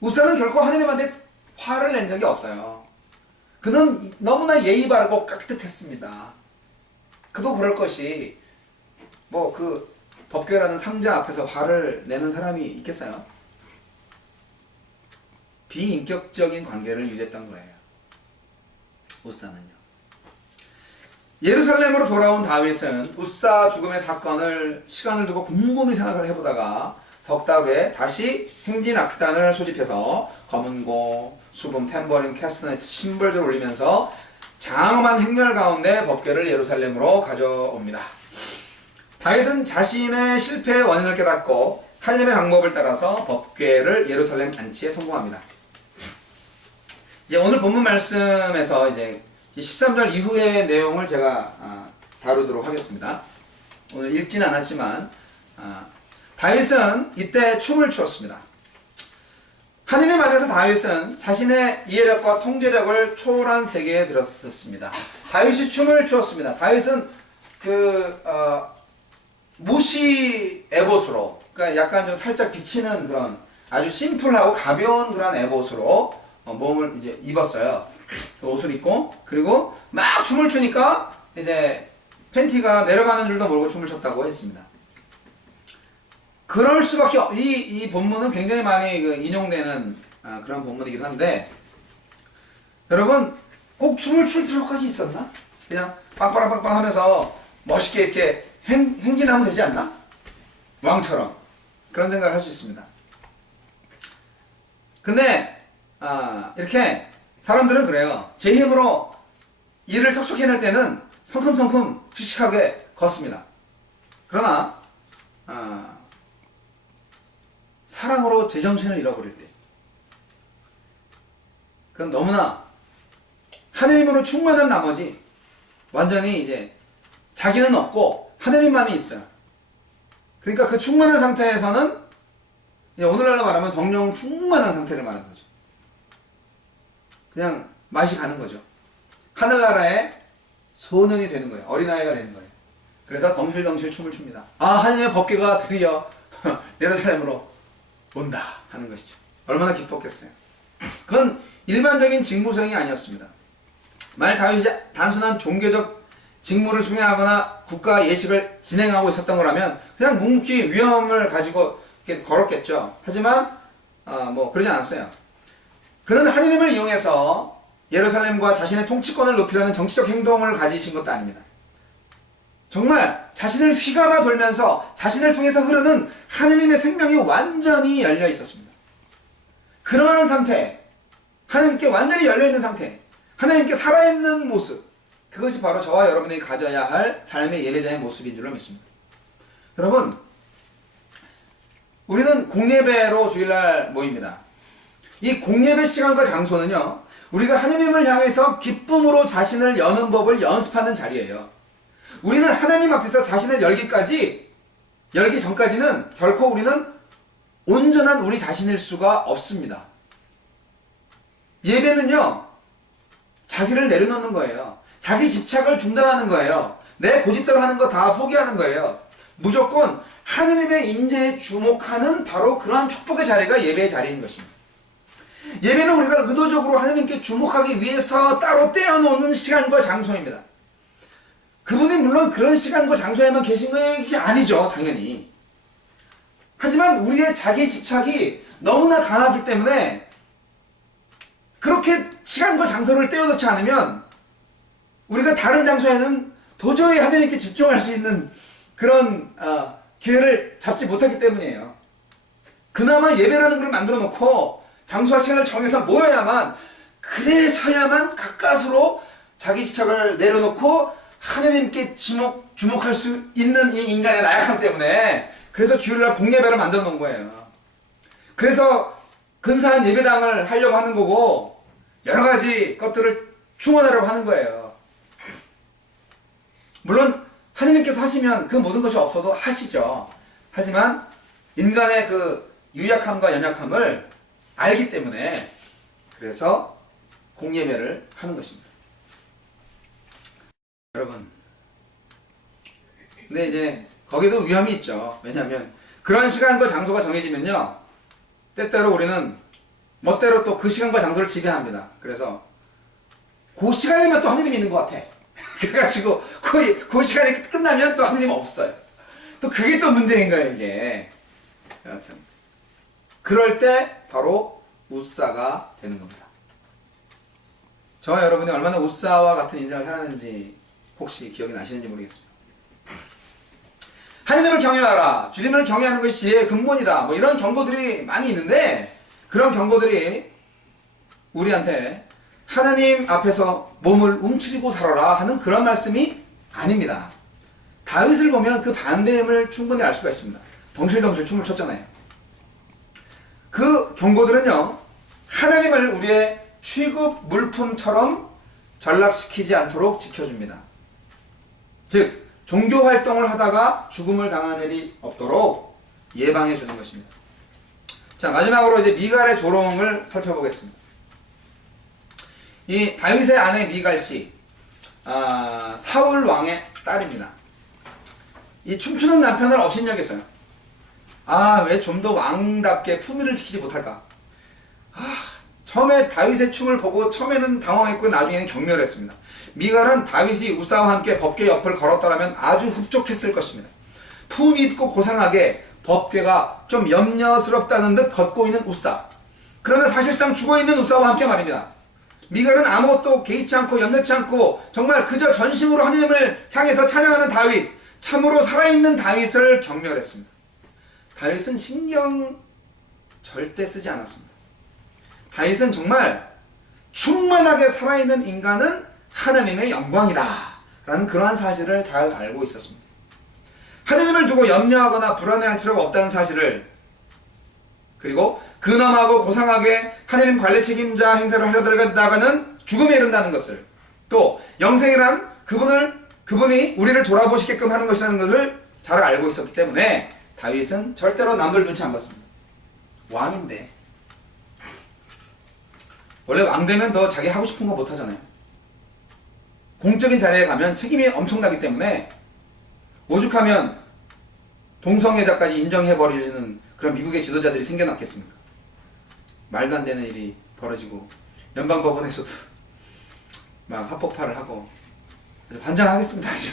우사는 결코 하나님한테 화를 낸 적이 없어요. 그는 너무나 예의 바르고 깍듯했습니다. 그도 그럴 것이 뭐 그 법궤라는 상자 앞에서 화를 내는 사람이 있겠어요? 비인격적인 관계를 유지했던 거예요. 우사는요. 예루살렘으로 돌아온 다윗은 우사 죽음의 사건을 시간을 두고 곰곰이 생각을 해보다가 석 달 후에 다시 행진 악단을 소집해서 검은고, 수금, 탬버린, 캐스터네트, 심벌을 올리면서 장엄한 행렬 가운데 법궤를 예루살렘으로 가져옵니다. 다윗은 자신의 실패의 원인을 깨닫고 하나님의 방법을 따라서 법궤를 예루살렘 안치에 성공합니다. 이제 오늘 본문 말씀에서 이제 13절 이후의 내용을 제가 다루도록 하겠습니다. 오늘 읽지는 않았지만 다윗은 이때 춤을 추었습니다. 하나님 안에서 다윗은 자신의 이해력과 통제력을 초월한 세계에 들었습니다. 다윗이 춤을 추었습니다. 다윗은 무시 에봇으로, 그러니까 약간 좀 살짝 비치는 그런 아주 심플하고 가벼운 그런 에봇으로 몸을 이제 입었어요. 옷을 입고, 그리고 막 춤을 추니까 이제 팬티가 내려가는 줄도 모르고 춤을 췄다고 했습니다. 그럴 수밖에 이 본문은 굉장히 많이 인용되는 그런 본문이기도 한데, 여러분 꼭 춤을 출 필요까지 있었나? 그냥 빵빵빵빵 하면서 멋있게 이렇게 행진하면 되지 않나? 왕처럼 그런 생각을 할 수 있습니다. 근데 이렇게 사람들은 그래요. 제 힘으로 일을 척척해낼 때는 성큼성큼 씩씩하게 걷습니다. 그러나 사랑으로 제정신을 잃어버릴 때 그건 너무나 하느님으로 충만한 나머지 완전히 이제 자기는 없고 하느님만이 있어요. 그러니까 그 충만한 상태에서는 이제 오늘날로 말하면 성령 충만한 상태를 말하는 거죠. 그냥 맛이 가는 거죠. 하늘나라의 소년이 되는 거예요. 어린아이가 되는 거예요. 그래서 덩실덩실 춤을 춥니다. 하느님의 법궤가 드디어 예루살렘으로 온다 하는 것이죠. 얼마나 기뻤겠어요. 그건 일반적인 직무 수행이 아니었습니다. 만약 다윗이 단순한 종교적 직무를 수행하거나 국가 예식을 진행하고 있었던 거라면 그냥 묵묵히 위험을 가지고 이렇게 걸었겠죠. 하지만 그러지 않았어요. 그는 하느님을 이용해서 예루살렘과 자신의 통치권을 높이려는 정치적 행동을 가지신 것도 아닙니다. 정말 자신을 휘감아 돌면서 자신을 통해서 흐르는 하느님의 생명이 완전히 열려 있었습니다. 그러한 상태, 하나님께 완전히 열려있는 상태, 하나님께 살아있는 모습, 그것이 바로 저와 여러분이 가져야 할 삶의 예배자의 모습인 줄로 믿습니다. 여러분, 우리는 공예배로 주일날 모입니다. 이 공예배 시간과 장소는요, 우리가 하나님을 향해서 기쁨으로 자신을 여는 법을 연습하는 자리예요. 우리는 하나님 앞에서 자신을 열기 전까지는 결코 우리는 온전한 우리 자신일 수가 없습니다. 예배는요, 자기를 내려놓는 거예요. 자기 집착을 중단하는 거예요. 내 고집대로 하는 거 다 포기하는 거예요. 무조건 하느님의 임재에 주목하는 바로 그러한 축복의 자리가 예배의 자리인 것입니다. 예배는 우리가 의도적으로 하나님께 주목하기 위해서 따로 떼어놓는 시간과 장소입니다. 그분이 물론 그런 시간과 장소에만 계신 것이 아니죠, 당연히. 하지만 우리의 자기 집착이 너무나 강하기 때문에 그렇게 시간과 장소를 떼어놓지 않으면 우리가 다른 장소에는 도저히 하나님께 집중할 수 있는 그런 기회를 잡지 못하기 때문이에요. 그나마 예배라는 걸 만들어 놓고 장소와 시간을 정해서 모여야만, 그래서야만 가까스로 자기 집착을 내려놓고 하나님께 주목할 수 있는 이 인간의 나약함 때문에, 그래서 주일날 공예배를 만들어 놓은 거예요. 그래서 근사한 예배당을 하려고 하는 거고 여러 가지 것들을 충원하려고 하는 거예요. 물론 하나님께서 하시면 그 모든 것이 없어도 하시죠. 하지만 인간의 그 유약함과 연약함을 알기 때문에 그래서 공예배를 하는 것입니다. 여러분, 근데 이제 거기도 위험이 있죠. 왜냐하면 그런 시간과 장소가 정해지면요, 때때로 우리는 멋대로 또 그 시간과 장소를 지배합니다. 그래서 그 시간에만 또 하느님이 있는 것 같아. 그래가지고 그 시간이 끝나면 또 하느님 없어요. 또 그게 또 문제인 거예요, 이게. 여하튼 그럴 때 바로 웃사가 되는 겁니다. 저와 여러분이 얼마나 웃사와 같은 인생을 살았는지 혹시 기억이 나시는지 모르겠습니다. 하느님을 경외하라, 주님을 경외하는 것이 지혜의 근본이다, 뭐 이런 경고들이 많이 있는데, 그런 경고들이 우리한테 하나님 앞에서 몸을 움츠리고 살아라 하는 그런 말씀이 아닙니다. 다윗을 보면 그 반대임을 충분히 알 수가 있습니다. 덩실덩실 춤을 췄잖아요. 그 경고들은요, 하나님을 우리의 취급 물품처럼 전락시키지 않도록 지켜줍니다. 즉, 종교 활동을 하다가 죽음을 당한 일이 없도록 예방해 주는 것입니다. 자, 마지막으로 이제 미갈의 조롱을 살펴보겠습니다. 이 다윗의 아내 미갈씨, 사울 왕의 딸입니다. 이 춤추는 남편을 업신여겼어요. 왜 좀 더 왕답게 품위를 지키지 못할까? 처음에 다윗의 춤을 보고 처음에는 당황했고 나중에는 경멸했습니다. 미갈은 다윗이 우사와 함께 법궤 옆을 걸었더라면 아주 흡족했을 것입니다. 품위 있고 고상하게 법궤가 좀 염려스럽다는 듯 걷고 있는 우사. 그러나 사실상 죽어있는 우사와 함께 말입니다. 미갈은 아무것도 개의치 않고 염려치 않고 정말 그저 전심으로 하나님을 향해서 찬양하는 다윗, 참으로 살아있는 다윗을 경멸했습니다. 다윗은 신경 절대 쓰지 않았습니다. 다윗은 정말 충만하게 살아있는 인간은 하나님의 영광이다 라는 그러한 사실을 잘 알고 있었습니다. 하나님을 두고 염려하거나 불안해할 필요가 없다는 사실을, 그리고 근엄하고 고상하게 하나님 관리 책임자 행세를 하려 들어가다가는 죽음에 이른다는 것을, 또 영생이란 그분이 우리를 돌아보시게끔 하는 것이라는 것을 잘 알고 있었기 때문에 다윗은 절대로 남들 눈치 안 봤습니다. 왕인데, 원래 왕 되면 더 자기 하고 싶은 거 못 하잖아요. 공적인 자리에 가면 책임이 엄청나기 때문에 오죽하면 동성애자까지 인정해버리는 그런 미국의 지도자들이 생겨났겠습니까? 말도 안 되는 일이 벌어지고 연방법원에서도 막 합법화를 하고 아주 반장하겠습니다. 아주.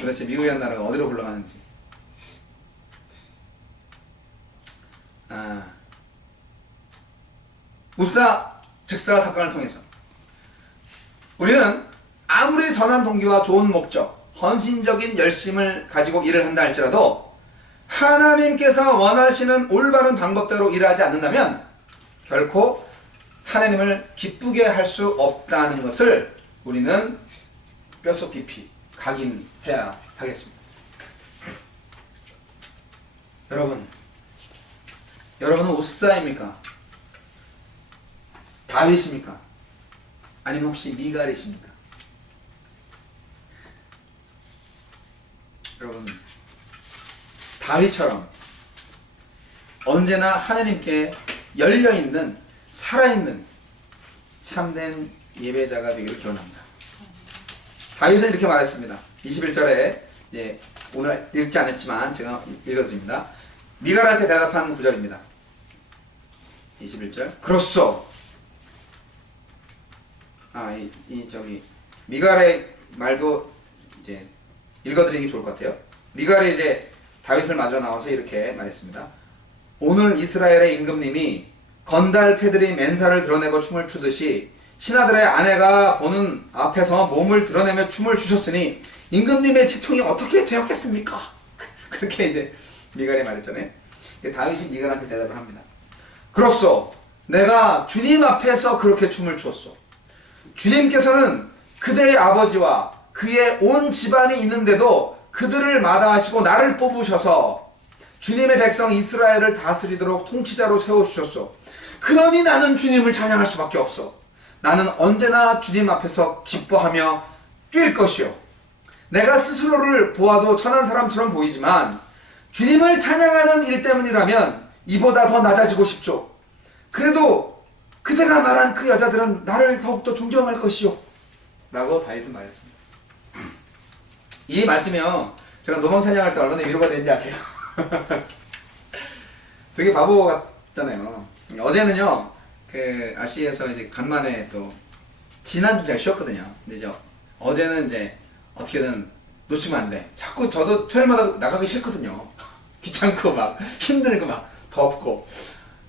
도대체 미국이라는 나라가 어디로 흘러가는지. 웁사 즉사 사건을 통해서 우리는 아무리 선한 동기와 좋은 목적, 헌신적인 열심을 가지고 일을 한다 할지라도 하나님께서 원하시는 올바른 방법대로 일하지 않는다면 결코 하나님을 기쁘게 할 수 없다는 것을 우리는 뼛속 깊이 각인해야 하겠습니다. 여러분은 웁사입니까? 다윗입니까? 아니면 혹시 미갈이십니까? 여러분, 다윗처럼 언제나 하나님께 열려있는, 살아있는 참된 예배자가 되기를 기원합니다. 다윗은 이렇게 말했습니다. 21절에 오늘 읽지 않았지만 제가 읽어드립니다. 미갈한테 대답한 구절입니다. 21절. 그렇소. 미갈의 말도 이제 읽어드리기 좋을 것 같아요. 미갈이 이제 다윗을 맞아 나와서 이렇게 말했습니다. 오늘 이스라엘의 임금님이 건달 패들이 맨살을 드러내고 춤을 추듯이 신하들의 아내가 보는 앞에서 몸을 드러내며 춤을 추셨으니 임금님의 채통이 어떻게 되었겠습니까? 그렇게 이제 미갈이 말했잖아요. 다윗이 미갈한테 대답을 합니다. 그렇소. 내가 주님 앞에서 그렇게 춤을 추었소. 주님께서는 그대의 아버지와 그의 온 집안이 있는데도 그들을 마다하시고 나를 뽑으셔서 주님의 백성 이스라엘을 다스리도록 통치자로 세워주셨소. 그러니 나는 주님을 찬양할 수밖에 없어. 나는 언제나 주님 앞에서 기뻐하며 뛸 것이요. 내가 스스로를 보아도 천한 사람처럼 보이지만 주님을 찬양하는 일 때문이라면 이보다 더 낮아지고 싶죠. 그래도 그대가 말한 그 여자들은 나를 더욱더 존경할 것이요. 라고 다윗은 말했습니다. 이 말씀이요, 제가 노방 찬양할 때 얼마나 위로가 되는지 아세요? 되게 바보 같잖아요. 어제는요, 그 아시에서 이제 간만에 또 지난주 제가 쉬었거든요. 근데 이제 어제는 이제 어떻게든 놓치면 안 돼. 자꾸 저도 토요일마다 나가기 싫거든요. 귀찮고 막 힘들고 막 덥고.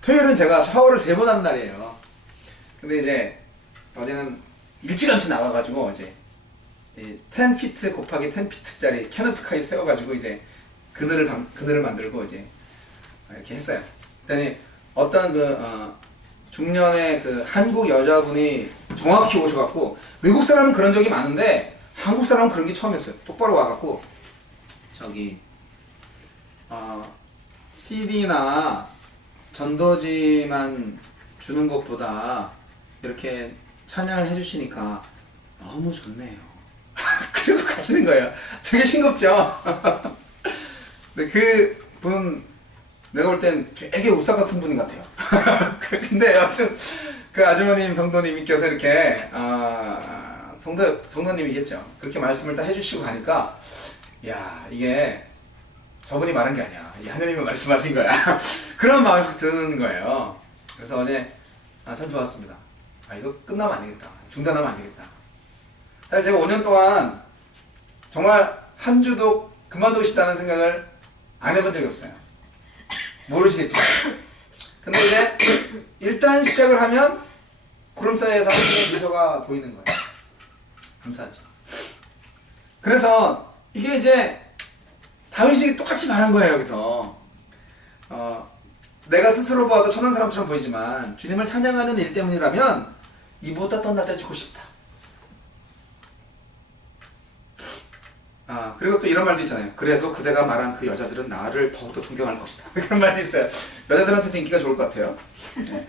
토요일은 제가 샤워를 3번 하는 날이에요. 근데 이제 어제는 일찌감치 나와가지고 이제 10피트 곱하기 10피트짜리 캐노피카에 세워가지고 이제 그늘을 만들고 이제 이렇게 했어요. 그랬더니 어떤 중년의 그 한국 여자분이 정확히 오셔갖고, 외국 사람은 그런 적이 많은데 한국 사람은 그런 게 처음이었어요. 똑바로 와갖고 저기 CD나 전도지만 주는 것보다 이렇게 찬양을 해주시니까 너무 좋네요. 그리고 가시는 거예요. 되게 싱겁죠? 근데 그 분, 내가 볼 땐 되게 우사 같은 분인 것 같아요. 근데 여튼 그 아주머님, 성도님께서 이렇게 성도님이겠죠. 그렇게 말씀을 딱 해주시고 가니까, 야, 이게 저분이 말한 게 아니야. 이 하느님이 말씀하신 거야. 그런 마음이 드는 거예요. 그래서 어제 참 좋았습니다. 이거 끝나면 안 되겠다. 중단하면 안 되겠다. 사실 제가 5년 동안 정말 한 주도 그만두고 싶다는 생각을 안 해본 적이 없어요. 모르시겠죠? 근데 이제 일단 시작을 하면 구름 사이에서 하나님의 미소가 보이는 거예요. 감사하죠. 그래서 이게 이제 다윗이 똑같이 말한 거예요. 여기서 내가 스스로 봐도 천한 사람처럼 보이지만 주님을 찬양하는 일 때문이라면 이보다 더 낮아지고 싶다. 그리고 또 이런 말도 있잖아요. 그래도 그대가 말한 그 여자들은 나를 더욱더 존경할 것이다. 그런 말도 있어요. 여자들한테도 인기가 좋을 것 같아요. 네.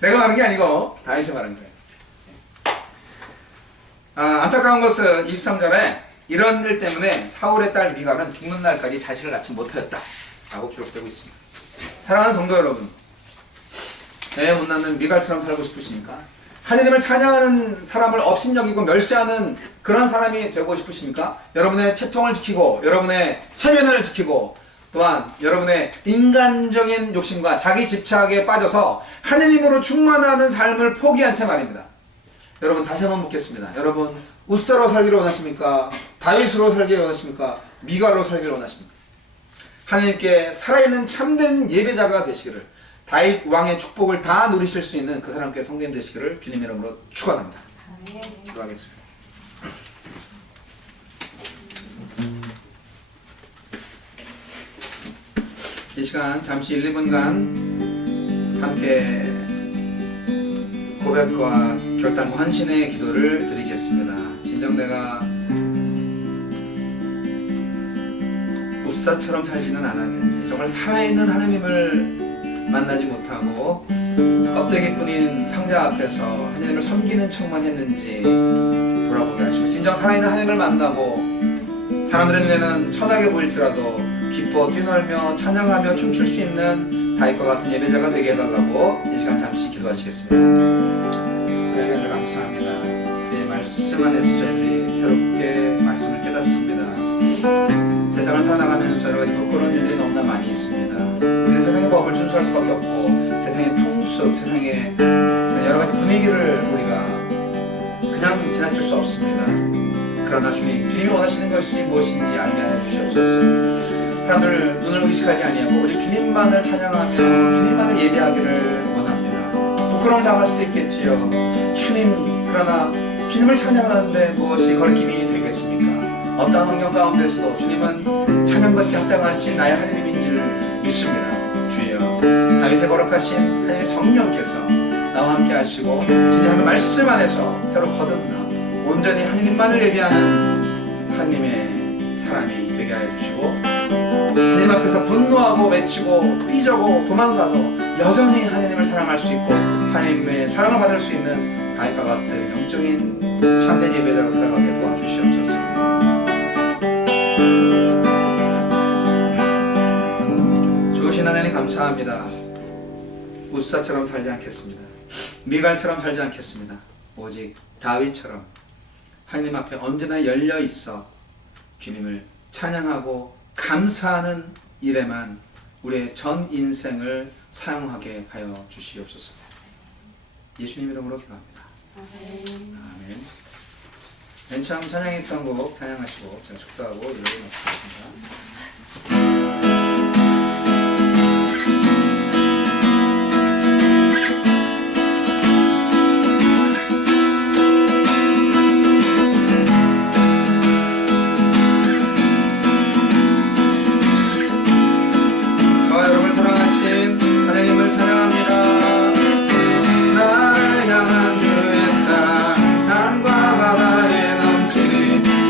내가 말한 게 아니고 다윗이 말한 거예요. 안타까운 것은 23절에 이런 일 때문에 사울의 딸 미갈은 죽는 날까지 자식을 낳지 못하였다 라고 기록되고 있습니다. 사랑하는 성도 여러분, 내 못 낳는 미갈처럼 살고 싶으십니까? 하나님을 찬양하는 사람을 업신여기고 멸시하는 그런 사람이 되고 싶으십니까? 여러분의 채통을 지키고 여러분의 체면을 지키고 또한 여러분의 인간적인 욕심과 자기 집착에 빠져서 하느님으로 충만하는 삶을 포기한 채 말입니다. 여러분 다시 한번 묻겠습니다. 여러분 우스타로 살기를 원하십니까? 다윗으로 살기를 원하십니까? 미갈로 살기를 원하십니까? 하나님께 살아있는 참된 예배자가 되시기를, 다윗 왕의 축복을 다 누리실 수 있는 그 사람께 성도님 되시기를 주님의 이름으로 축원합니다. 기도하겠습니다. 이 시간 잠시 1, 2분간 함께 고백과 결단과 헌신의 기도를 드리겠습니다. 진정 내가 우사처럼 살지는 않았는지, 정말 살아있는 하나님을 만나지 못하고 껍데기뿐인 상자 앞에서 하나님을 섬기는 척만 했는지 돌아보게 하시고, 진정 살아있는 하나님을 만나고 사람들의 눈에는 천하게 보일지라도 기뻐 뛰놀며 찬양하며 춤출 수 있는 다윗과 같은 예배자가 되게 해달라고 이 시간 잠시 기도하시겠습니다. 하나님을 감사합니다. 주의 말씀 안에서 저희들이 새롭게 말씀을 깨닫습니다. 세상을 살아나가면서 여러 가지 부끄러운 일들이 너무나 많이 있습니다. 우리는 세상의 법을 준수할 수밖에 없고 세상의 풍습, 세상의 여러 가지 분위기를 우리가 그냥 지나칠 수 없습니다. 그러나 주님이 원하시는 것이 무엇인지 알게 하여 주시옵소서. 사람들 눈을 의식하지 아니하고 오직 주님만을 찬양하며 주님만을 예배하기를 원합니다. 부끄러움 당할 수도 있겠지요. 주님, 그러나 주님을 찬양하는데 무엇이 거리낌이 되겠습니까? 어떠한 환경 가운데서도 주님은 찬양받기 합당하신 나의 하나님인 줄 믿습니다. 주여, 다윗의 거룩하신 하나님의 성령께서 나와 함께 하시고 진짜 말씀 안에서 새로 거듭나 온전히 하나님만을 예배하는 하나님의 사람이 되게 하여 주시고, 하나님 앞에서 분노하고 외치고 삐져고 도망가도 여전히 하나님을 사랑할 수 있고 하나님의 사랑을 받을 수 있는 다윗과 같은 영적인 참된 예배자로 살아가게 도와주시옵소서. 주신 하나님 감사합니다. 우사처럼 살지 않겠습니다. 미갈처럼 살지 않겠습니다. 오직 다윗처럼 하나님 앞에 언제나 열려 있어 주님을 찬양하고 감사하는 일에만 우리의 전 인생을 사용하게 하여 주시옵소서. 예수님 이름으로 기도합니다. 아멘. 맨 처음 찬양했던 곡 찬양하시고 제가 축도하고 예배를 마치겠습니다.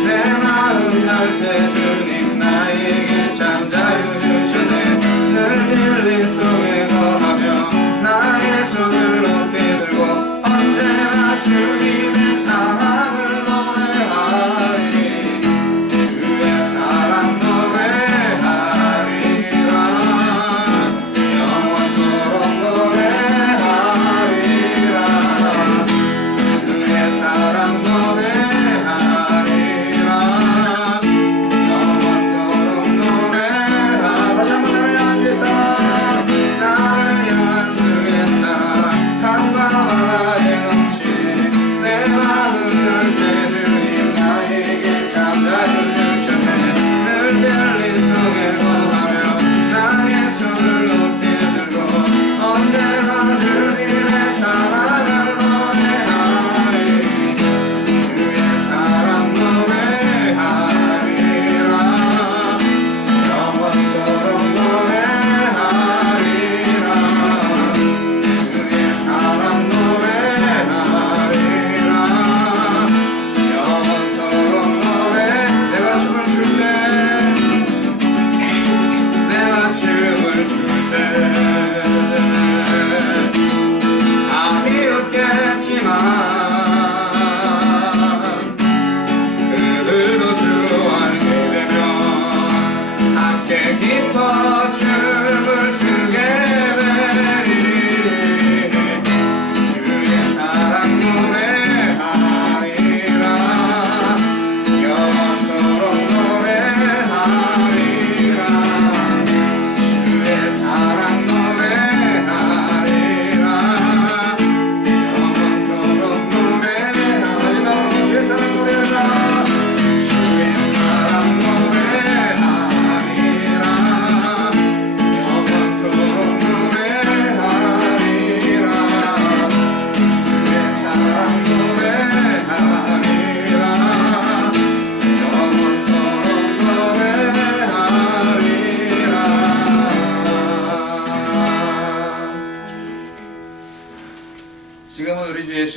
내 마음 열 때 주님 나의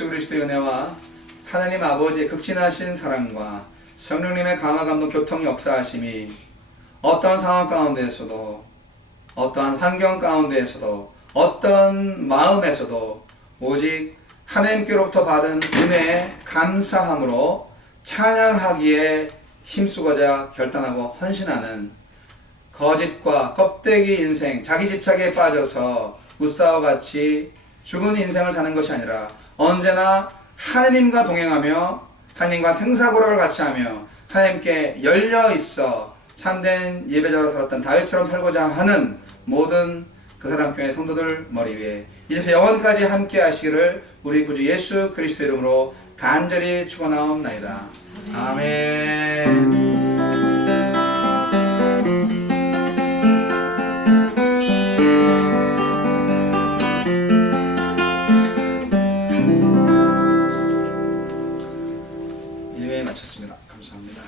예수 그리스도의 은혜와 하나님 아버지의 극진하신 사랑과 성령님의 강화 감동 교통 역사하심이 어떠한 상황 가운데에서도 어떠한 환경 가운데에서도 어떤 마음에서도 오직 하나님께로부터 받은 은혜에 감사함으로 찬양하기에 힘쓰고자 결단하고 헌신하는 거짓과 껍데기 인생, 자기 집착에 빠져서 웃사와 같이 죽은 인생을 사는 것이 아니라 언제나 하나님과 동행하며 하나님과 생사고락을 같이 하며 하나님께 열려 있어 참된 예배자로 살았던 다윗처럼 살고자 하는 모든 그 사랑 교회 성도들 머리 위에 이제 영원까지 함께 하시기를 우리 구주 예수 그리스도 이름으로 간절히 축원하옵나이다. 아멘. 예배 마쳤습니다. 감사합니다.